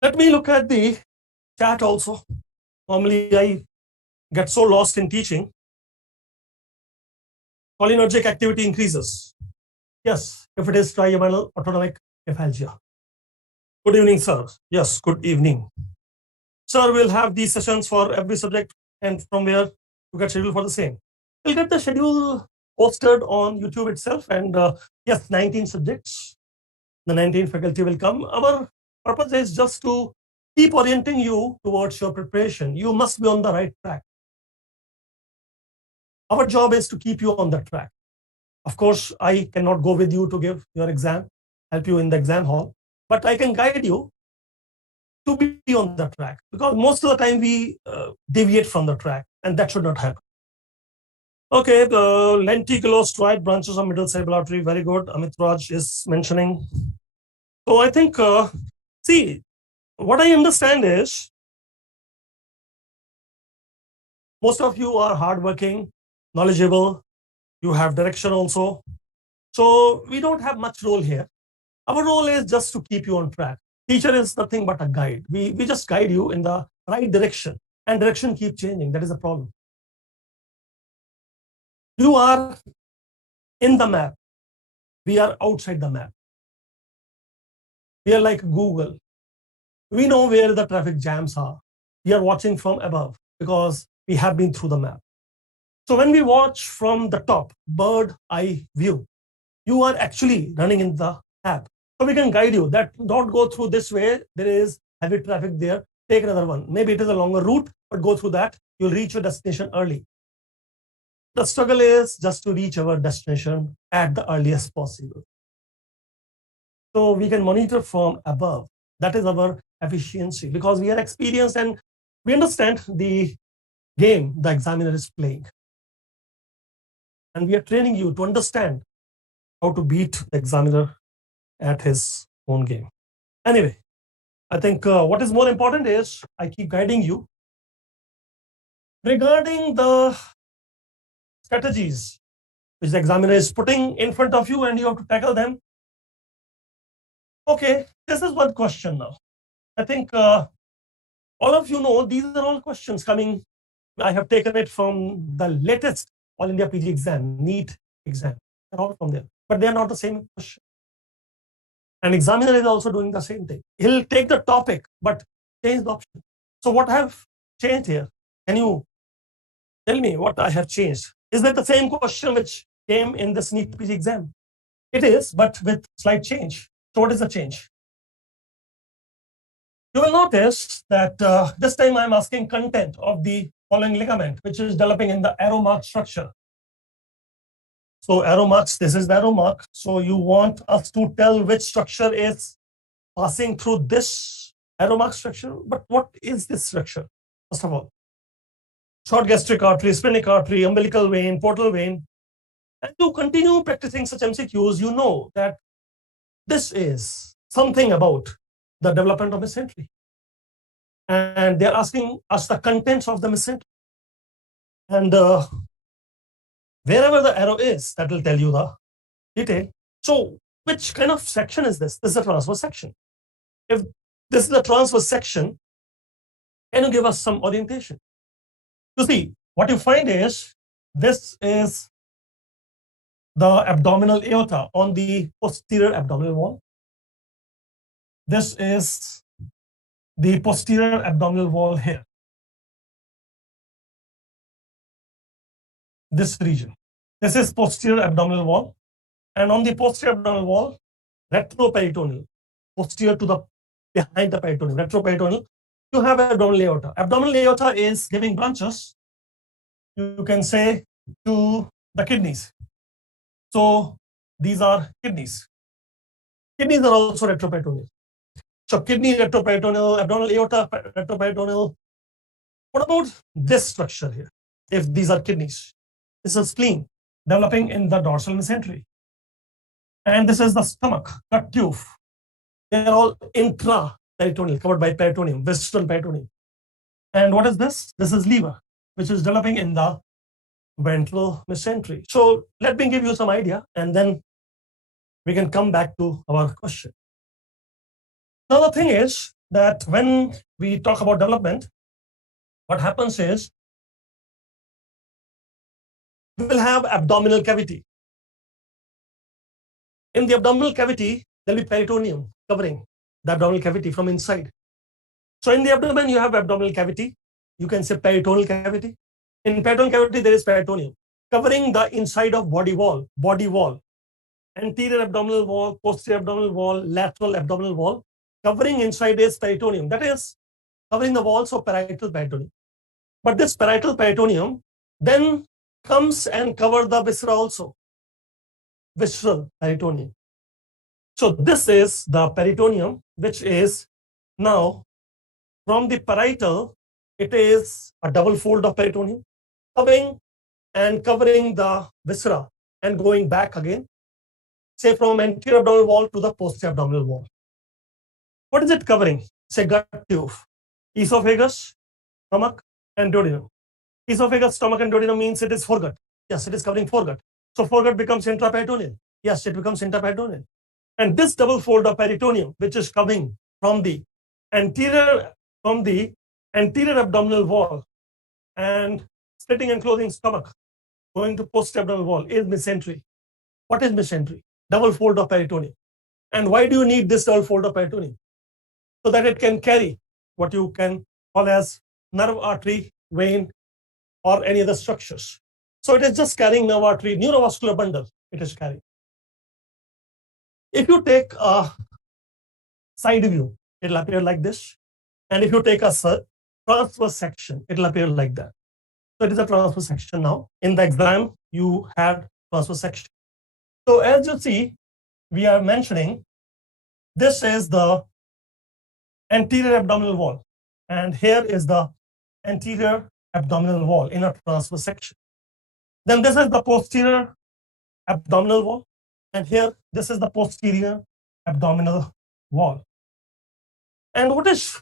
Let me look at the chat also. Normally, I get so lost in teaching. Cholinergic activity increases. Yes, if it is trigeminal autonomic cephalgia. Good evening, sir. Yes, good evening. Sir, we'll have these sessions for every subject, and from where you get scheduled for the same. We'll get the schedule posted on YouTube itself, and yes, 19 subjects. The 19 faculty will come. Our purpose is just to keep orienting you towards your preparation. You must be on the right track. Our job is to keep you on the track. Of course, I cannot go with you to give your exam, help you in the exam hall, but I can guide you to be on the track, because most of the time we deviate from the track, and that should not happen. Okay, the lenticulostriate branches of middle cerebral artery, very good. Amit Raj is mentioning. So I think, see, what I understand is most of you are hardworking, knowledgeable, you have direction also. So we don't have much role here. Our role is just to keep you on track. Teacher is nothing but a guide. We just guide you in the right direction, and direction keep changing. That is a problem. You are in the map. We are outside the map. We are like Google. We know where the traffic jams are. We are watching from above because we have been through the map. So when we watch from the top, bird eye view, you are actually running in the map. So we can guide you that don't go through this way. There is heavy traffic there. Take another one. Maybe it is a longer route, but go through that. You'll reach your destination early. The struggle is just to reach our destination at the earliest possible. So we can monitor from above. That is our efficiency, because we are experienced and we understand the game the examiner is playing. And we are training you to understand how to beat the examiner at his own game. Anyway, I think what is more important is I keep guiding you regarding the strategies which the examiner is putting in front of you, and you have to tackle them. Okay, this is one question now. I think all of you know these are all questions coming. I have taken it from the latest All India PG exam, NEET exam. They're all from there, but they are not the same question. An examiner is also doing the same thing. He'll take the topic, but change the option. So what I have changed here? Can you tell me what I have changed? Is that the same question which came in this NEET PG exam? It is, but with slight change. So what is the change? You will notice that this time I'm asking content of the following ligament, which is developing in the arrow mark structure. So arrow marks, this is the arrow mark. So you want us to tell which structure is passing through this arrow mark structure. But what is this structure? First of all, short gastric artery, splenic artery, umbilical vein, portal vein. And to continue practicing such MCQs, you know that this is something about the development of mesentery. And they're asking us the contents of the mesentery. And wherever the arrow is, that will tell you the detail. So which kind of section is this? This is a transverse section. If this is a transverse section, can you give us some orientation? You see, what you find is this is the abdominal aorta on the posterior abdominal wall. This is the posterior abdominal wall here. This region. This is posterior abdominal wall. And on the posterior abdominal wall, retroperitoneal, posterior to the behind the peritoneum, retroperitoneal, you have abdominal aorta. Abdominal aorta is giving branches, you can say, to the kidneys. So these are kidneys. Kidneys are also retroperitoneal. So kidney retroperitoneal, abdominal aorta retroperitoneal. What about this structure here? If these are kidneys, this is spleen developing in the dorsal mesentery. And this is the stomach, gut tube. They are all intraperitoneal, covered by peritoneum, visceral peritoneum. And what is this? This is liver, which is developing in the ventral mesentery. So let me give you some idea, and then we can come back to our question. Now the thing is that when we talk about development, what happens is we will have abdominal cavity. In the abdominal cavity, there will be peritoneum covering the abdominal cavity from inside. So in the abdomen, you have abdominal cavity. You can say peritoneal cavity. In peritoneal cavity, there is peritoneum covering the inside of body wall, anterior abdominal wall, posterior abdominal wall, lateral abdominal wall. Covering inside is peritoneum. That is covering the walls of parietal peritoneum. But this parietal peritoneum then comes and covers the viscera also. Visceral peritoneum. So this is the peritoneum, which is now from the parietal, it is a double fold of peritoneum, covering the viscera and going back again, say from anterior abdominal wall to the posterior abdominal wall. What is it covering? Say gut tube, esophagus, stomach, and duodenum. Esophagus, stomach, and duodenum means it is foregut. Yes, it is covering foregut. So foregut becomes intraperitoneal. Yes, it becomes intraperitoneal. And this double fold of peritoneum, which is coming from the anterior abdominal wall and splitting and closing stomach, going to posterior abdominal wall, is mesentery. What is mesentery? Double fold of peritoneum. And why do you need this double fold of peritoneum? So that it can carry what you can call as nerve, artery, vein, or any other structures. So it is just carrying nerve, artery, neurovascular bundle it is carrying. If you take a side view, it will appear like this. And if you take a transverse section, it will appear like that. So it is a transverse section now. In the exam, you had transverse section. So as you see, we are mentioning this is the anterior abdominal wall. And here is the anterior abdominal wall in a transverse section. Then this is the posterior abdominal wall. And here, this is the posterior abdominal wall. And what is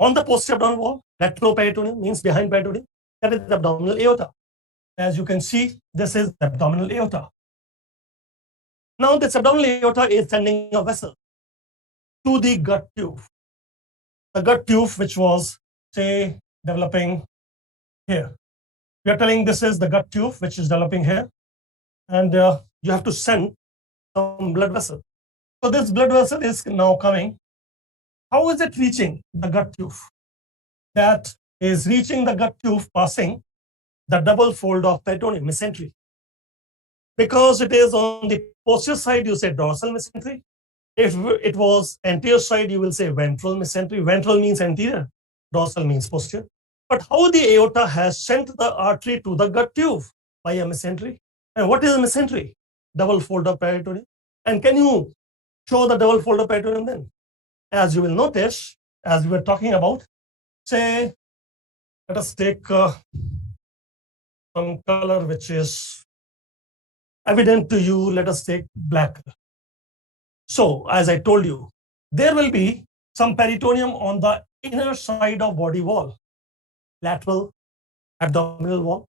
on the posterior abdominal wall? Retroperitoneum means behind peritoneum. That is the abdominal aorta. As you can see, this is the abdominal aorta. Now, this abdominal aorta is sending a vessel to the gut tube. The gut tube, which was, say, developing here. We are telling this is the gut tube, which is developing here. And you have to send some blood vessel. So this blood vessel is now coming. How is it reaching the gut tube? That is reaching the gut tube passing the double fold of peritoneum, mesentery. Because it is on the posterior side, you say dorsal mesentery. If it was anterior side, you will say ventral mesentery. Ventral means anterior, dorsal means posterior. But how the aorta has sent the artery to the gut tube? By a mesentery. And what is a mesentery? Double fold of peritoneum. And can you show the double fold of peritoneum then? As you will notice, as we were talking about, say, let us take some color which is evident to you. Let us take black. So, as I told you, there will be some peritoneum on the inner side of body wall, lateral abdominal wall,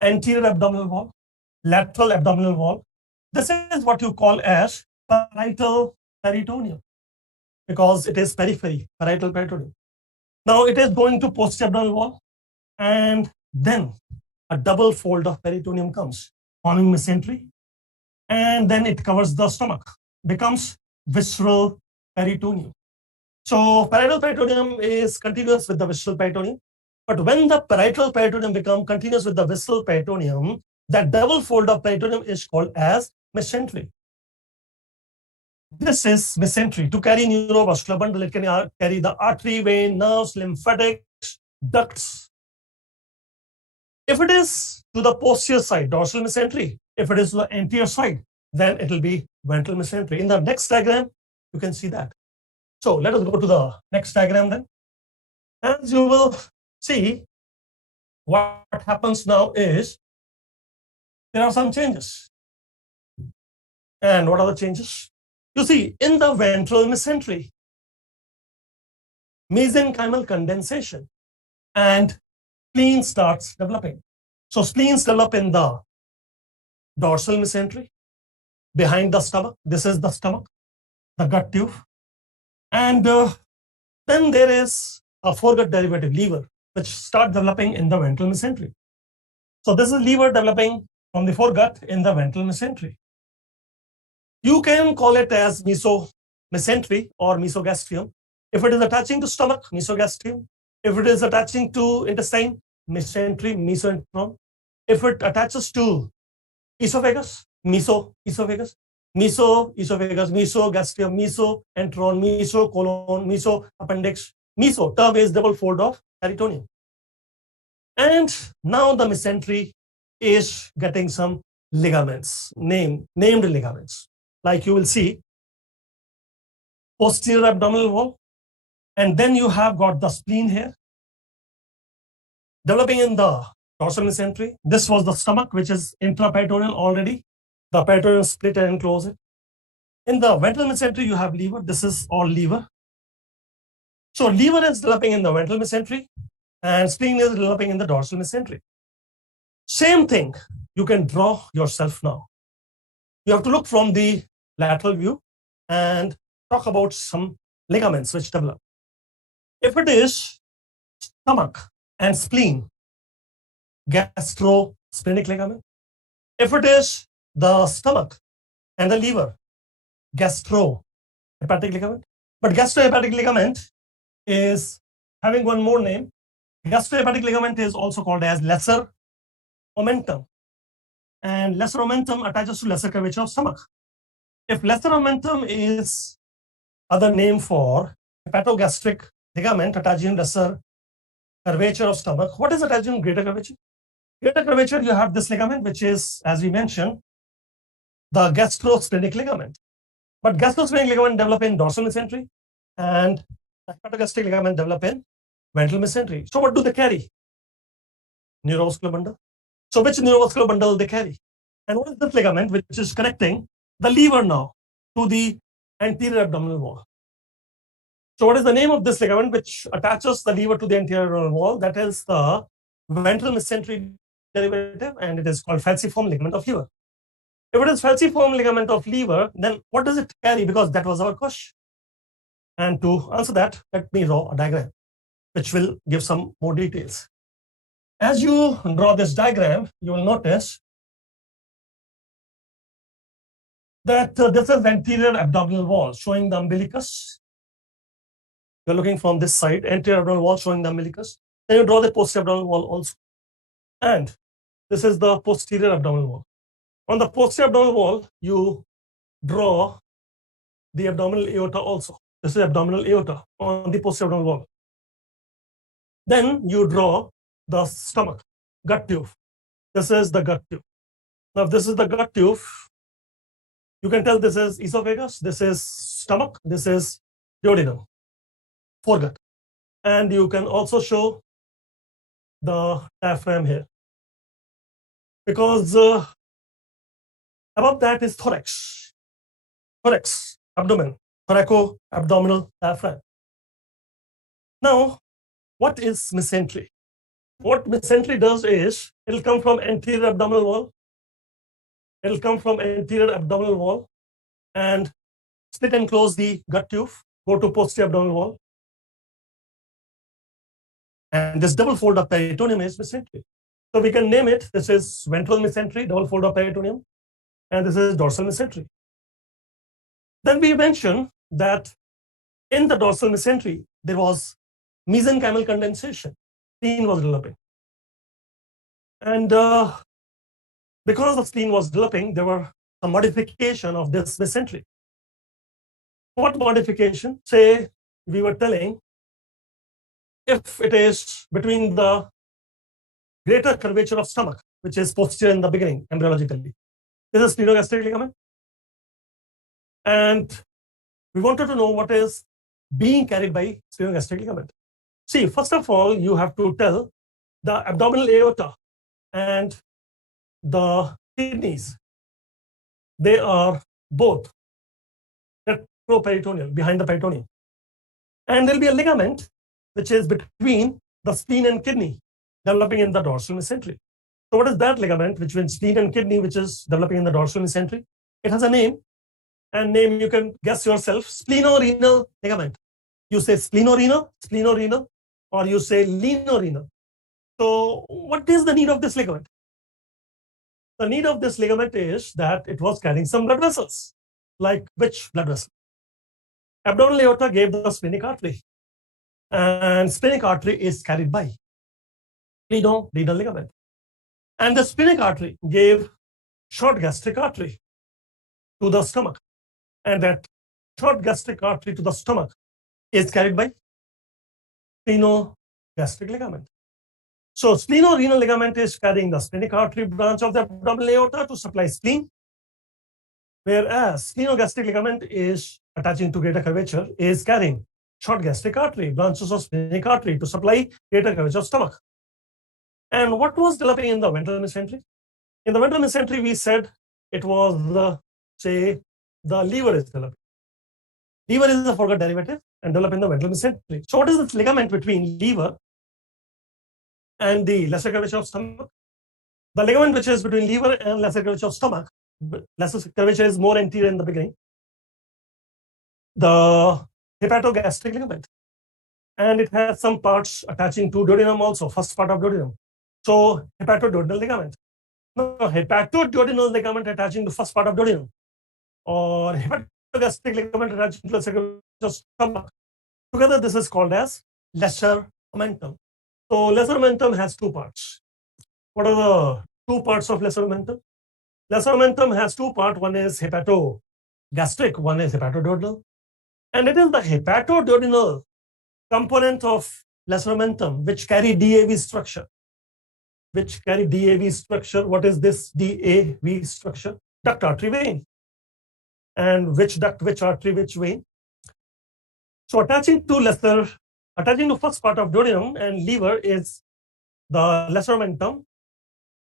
anterior abdominal wall, lateral abdominal wall. This is what you call as parietal peritoneum because it is periphery, parietal peritoneum. Now it is going to posterior abdominal wall and then a double fold of peritoneum comes, forming mesentery, and then it covers the stomach, becomes visceral peritoneum. So parietal peritoneum is continuous with the visceral peritoneum. But when the parietal peritoneum becomes continuous with the visceral peritoneum, that double fold of peritoneum is called as mesentery. This is mesentery. To carry neurovascular bundle, it can carry the artery, vein, nerves, lymphatics, ducts. If it is to the posterior side, dorsal mesentery. If it is to the anterior side, then it will be ventral mesentery. In the next diagram, you can see that. So let us go to the next diagram then. As you will see, what happens now is there are some changes. And what are the changes? You see, in the ventral mesentery, mesenchymal condensation and spleen starts developing. So spleens develop in the dorsal mesentery, behind the stomach. This is the stomach, the gut tube. And then there is a foregut derivative, lever, which start developing in the ventral mesentery. So this is lever developing from the foregut in the ventral mesentery. You can call it as mesentery or mesogastrium. If it is attaching to stomach, mesogastrium. If it is attaching to intestine, mesentery, mesointron. If it attaches to esophagus, mesoesophagus, mesoesophagus, mesogastrium, mesointron, mesocolon, mesoappendix. Meso term is double fold of peritoneum. And now the mesentery is getting some ligaments, named ligaments. Like you will see, posterior abdominal wall, and then you have got the spleen here, developing in the dorsal mesentery. This was the stomach, which is intraperitoneal already. The peritoneum split and enclose it. In the ventral mesentery, you have lever. This is all lever. So lever is developing in the ventral mesentery, and spleen is developing in the dorsal mesentery. Same thing you can draw yourself now. You have to look from the lateral view and talk about some ligaments which develop. If it is stomach and spleen, gastrosplenic ligament. If it is the stomach and the liver, gastrohepatic ligament. But gastrohepatic ligament is having one more name. Gastrohepatic ligament is also called as lesser omentum. And lesser omentum attaches to lesser curvature of stomach. If lesser omentum is other name for hepatogastric ligament attaching lesser curvature of stomach, what is attaching greater curvature? Greater curvature, you have this ligament, which is, as we mentioned, the gastrosplenic ligament. But gastrosplenic ligament develop in dorsal mesentery, and hepatogastric ligament develop in ventral mesentery. So what do they carry? Neurovascular bundle. So which neurovascular bundle they carry? And what is this ligament which is connecting the lever now to the anterior abdominal wall? So what is the name of this ligament which attaches the lever to the anterior abdominal wall? That is the ventral mesentery derivative, and it is called falciform ligament of lever. If it is falciform ligament of lever, then what does it carry? Because that was our question. And to answer that, let me draw a diagram which will give some more details. As you draw this diagram, you will notice that this is the anterior abdominal wall showing the umbilicus. You're looking from this side, anterior abdominal wall showing the umbilicus. Then you draw the posterior abdominal wall also. And this is the posterior abdominal wall. On the posterior abdominal wall, you draw the abdominal aorta also. This is abdominal aorta on the posterior abdominal wall. Then you draw the stomach, gut tube. This is the gut tube. Now, if this is the gut tube, you can tell this is esophagus, this is stomach, this is duodenum, foregut. And you can also show the diaphragm here, because above that is thorax, abdomen, thoraco-abdominal diaphragm. Now, what is mesentery? What mesentery does is, it will come from anterior abdominal wall. It will come from anterior abdominal wall and split and close the gut tube, go to posterior abdominal wall. And this double fold of peritoneum is mesentery. So we can name it, this is ventral mesentery, double fold of peritoneum, and this is dorsal mesentery. Then we mentioned that in the dorsal mesentery, there was mesenchymal condensation. Spleen was developing. And because the spleen was developing, there were a modification of this mesentery. What modification? Say we were telling if it is between the greater curvature of stomach, which is posterior in the beginning, embryologically. This is splenogastric ligament. And we wanted to know what is being carried by splenogastric ligament. See, first of all, you have to tell the abdominal aorta and the kidneys. They are both retroperitoneal, behind the peritoneum. And there'll be a ligament which is between the spleen and kidney, developing in the dorsal mesentery. So what is that ligament between spleen and kidney which is developing in the dorsal mesentery? It has a name, and name you can guess yourself. Splenorenal ligament. You say splenorenal, or you say lenorenal. So what is the need of this ligament? The need of this ligament is that it was carrying some blood vessels. Like which blood vessel? Abdominal aorta gave the splenic artery, and splenic artery is carried by splenorenal ligament. And the splenic artery gave short gastric artery to the stomach, and that short gastric artery to the stomach is carried by splenogastric ligament. So splenorenal ligament is carrying the splenic artery branch of the abdominal aorta to supply spleen, whereas splenogastric ligament is attaching to greater curvature, is carrying short gastric artery, branches of splenic artery to supply greater curvature of stomach. And what was developing in the ventral mesentery? In the ventral mesentery, we said it was the, say, the liver is developing. Liver is a foregut derivative and developing the ventral mesentery. So what is this ligament between liver and the lesser curvature of stomach? The ligament which is between liver and lesser curvature of stomach, lesser curvature is more anterior in the beginning, the hepatogastric ligament. And it has some parts attaching to duodenum also, first part of duodenum. So hepatoduodenal ligament. No, hepatoduodenal ligament attaching to first part of duodenum, or hepatogastric ligament attaching to lesser curvature of stomach. Together, this is called as lesser omentum. So lesser omentum has two parts. What are the two parts of lesser omentum? Lesser omentum has two parts. One is hepatogastric, one is hepatoduodenal. And it is the hepatoduodenal component of lesser omentum which carry DAV structure. What is this DAV structure? Duct, artery, vein. And which duct, which artery, which vein? So attaching to first part of duodenum and liver is the lesser omentum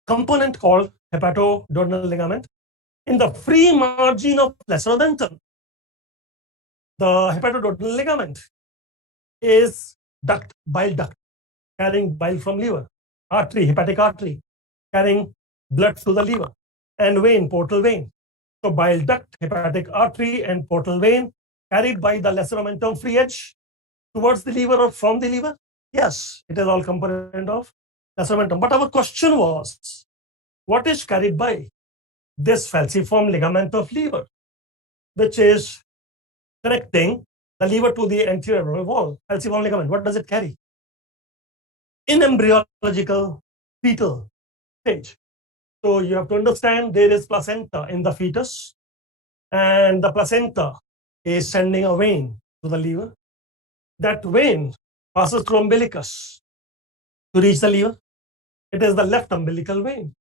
component called hepatoduodenal ligament. In the free margin of lesser omentum, the hepatoduodenal ligament is duct, bile duct, carrying bile from liver, artery, hepatic artery, carrying blood to the liver, and vein, portal vein. So bile duct, hepatic artery, and portal vein carried by the lesser omentum free edge towards the liver or from the liver. Yes, it is all component of lesser omentum. But our question was, what is carried by this falciform ligament of liver, which is connecting the liver to the anterior abdominal wall? Falciform ligament, what does it carry? In embryological fetal stage. So you have to understand there is placenta in the fetus, and the placenta is sending a vein to the liver. That vein passes through umbilicus to reach the liver. It is the left umbilical vein.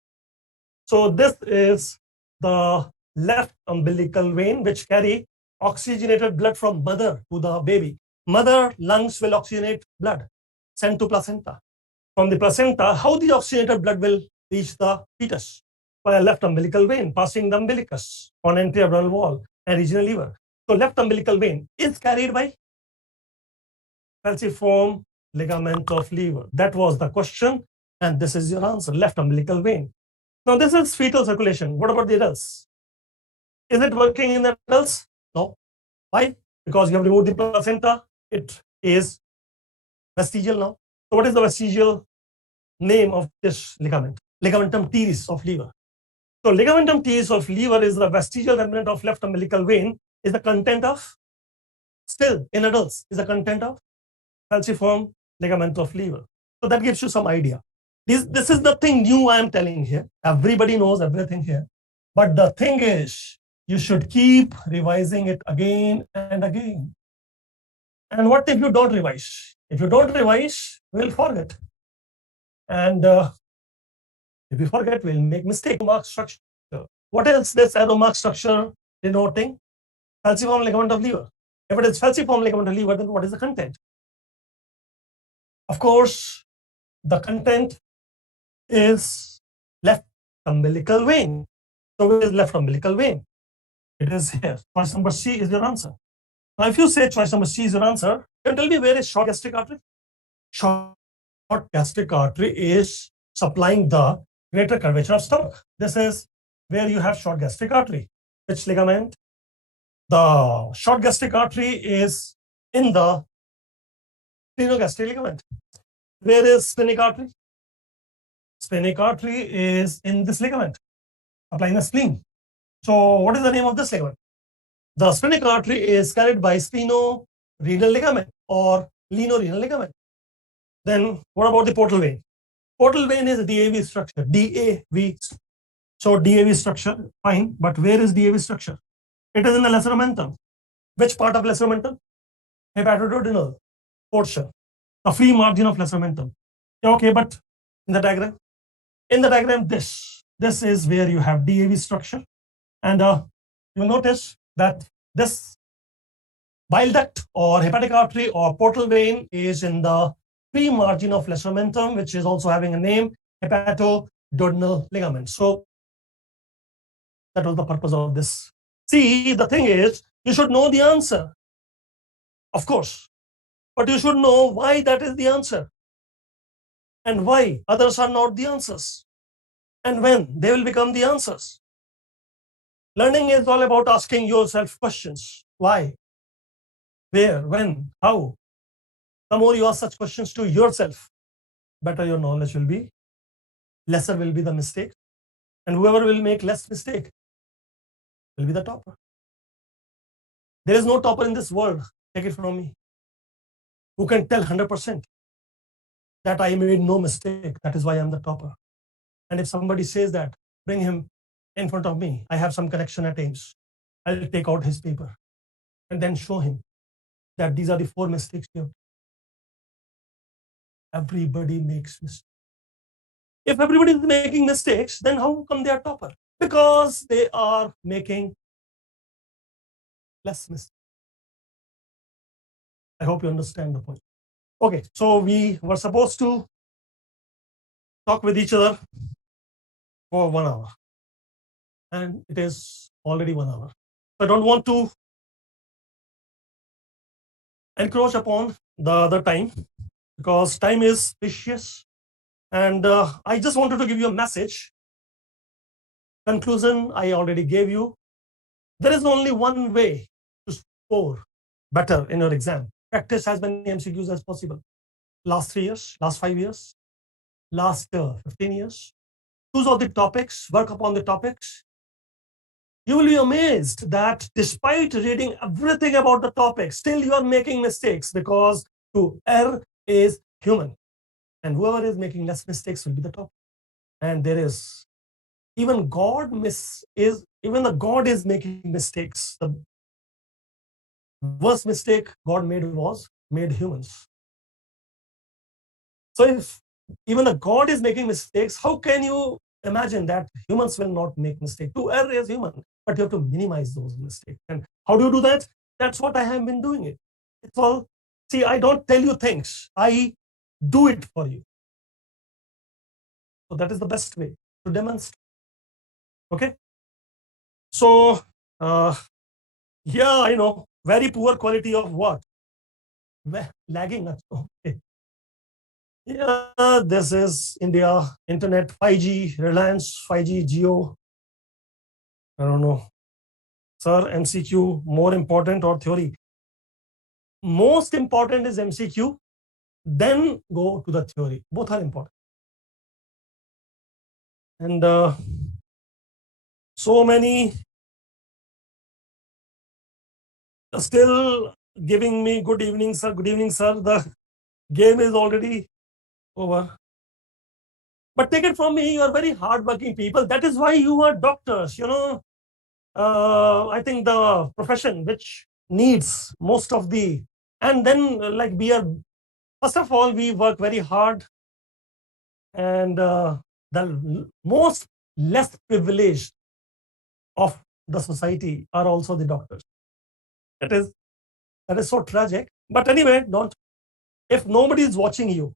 So this is the left umbilical vein which carry oxygenated blood from mother to the baby. Mother lungs will oxygenate blood sent to placenta. From the placenta, how the oxygenated blood will reach the fetus? By a left umbilical vein passing the umbilicus on anterior abdominal wall and reaching the liver. So left umbilical vein is carried by falciform ligament of liver. That was the question, and this is your answer, left umbilical vein. Now this is fetal circulation. What about the adults? Is it working in the adults? No. Why? Because you have removed the placenta. It is vestigial now. So what is the vestigial name of this ligament? Ligamentum teres of liver. So ligamentum teres of liver is the vestigial remnant of left umbilical vein, is the content of still in adults is the content of falciform ligament of lever. So that gives you some idea. This is nothing new I am telling here. Everybody knows everything here. But the thing is, you should keep revising it again and again. And what if you don't revise? If you don't revise, we'll forget. And if you forget, we'll make mistake. Mark structure. What else this arrow mark structure denoting? Falciform ligament of lever. If it is falciform ligament of lever, then what is the content? Of course, the content is left umbilical vein. So where is left umbilical vein? It is here. Choice number C is your answer. Now, if you say choice number C is your answer, then tell me where is short gastric artery? Short gastric artery is supplying the greater curvature of stomach. This is where you have short gastric artery. Which ligament? The short gastric artery is in the splenogastric ligament. Where is splenic artery? Splenic artery is in this ligament, applying the spleen. So what is the name of this ligament? The splenic artery is carried by spleno-renal ligament or leno-renal ligament. Then what about the portal vein? Portal vein is DAV structure, DAV. So DAV structure, fine, but where is DAV structure? It is in the lesser omentum. Which part of lesser omentum? Hepatoduodenal portion, the free margin of lesser omentum. Okay, but in the diagram? In the diagram, this is where you have DAV structure. And you'll notice that this bile duct or hepatic artery or portal vein is in the free margin of lesser omentum, which is also having a name, hepatoduodenal ligament. So that was the purpose of this. See, the thing is, you should know the answer, of course, but you should know why that is the answer and why others are not the answers and when they will become the answers. Learning is all about asking yourself questions. Why? Where? When? How? The more you ask such questions to yourself, better your knowledge will be, lesser will be the mistake, and whoever will make less mistake will be the topper. There is no topper in this world, take it from me, who can tell 100% that I made no mistake, that is why I'm the topper. And if somebody says that, bring him in front of me. I have some connection at Ames. I'll take out his paper and then show him that these are the 4 mistakes you have. Everybody makes mistakes. If everybody is making mistakes, then how come they are topper? Because they are making less mistakes. I hope you understand the point. Okay, so we were supposed to talk with each other for 1 hour. And it is already 1 hour. I don't want to encroach upon the time because time is precious. And I just wanted to give you a message. Conclusion I already gave you. There is only one way to score better in your exam. Practice as many MCQs as possible. Last 3 years, last 5 years, last 15 years. Choose all the topics, work upon the topics. You will be amazed that despite reading everything about the topic, still you are making mistakes because to err is human. And whoever is making less mistakes will be the top. And there is even the God is making mistakes. The worst mistake God made was made humans. So if even the God is making mistakes, how can you imagine that humans will not make mistakes? To err is human, but you have to minimize those mistakes. And how do you do that? That's what I have been doing it. It's all, see, I don't tell you things. I do it for you. So that is the best way to demonstrate. Okay. So, yeah, I know, very poor quality of what? Lagging. Okay. Yeah, this is India, internet, 5G, Reliance, 5G, Geo. I don't know. Sir, MCQ more important or theory? Most important is MCQ, then go to the theory. Both are important. And so many still giving me good evening, sir. Good evening, sir. The game is already over. But take it from me, you are very hardworking people. That is why you are doctors. I think the profession which needs most of the, and then like we are, first of all, we work very hard, and the most less privileged of the society are also the doctors. That is that is so tragic. But anyway, don't. If nobody is watching you,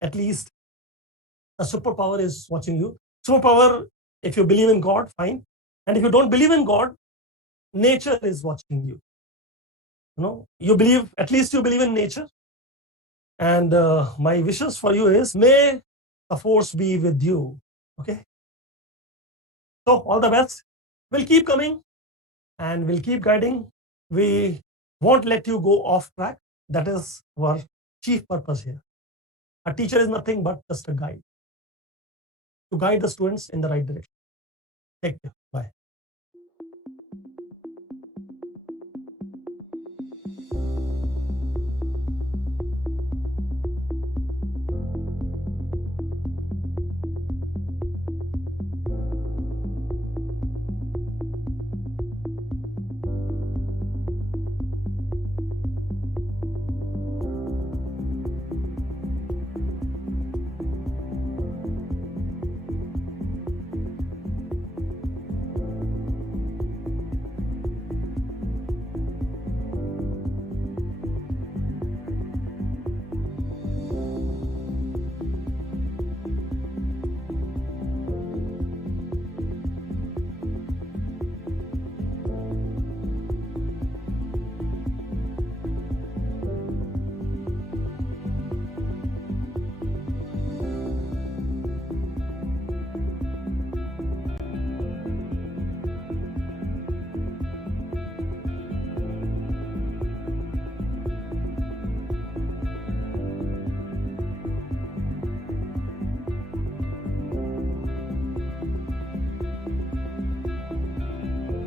at least a superpower is watching you. Superpower, if you believe in God, fine. And if you don't believe in God, nature is watching you. You believe, at least you believe in nature. And my wishes for you is, may the force be with you. Okay. So all the best. We'll keep coming and we'll keep guiding. We won't let you go off track. That is our chief purpose here. A teacher is nothing but just a guide to guide the students in the right direction. Take care. Bye.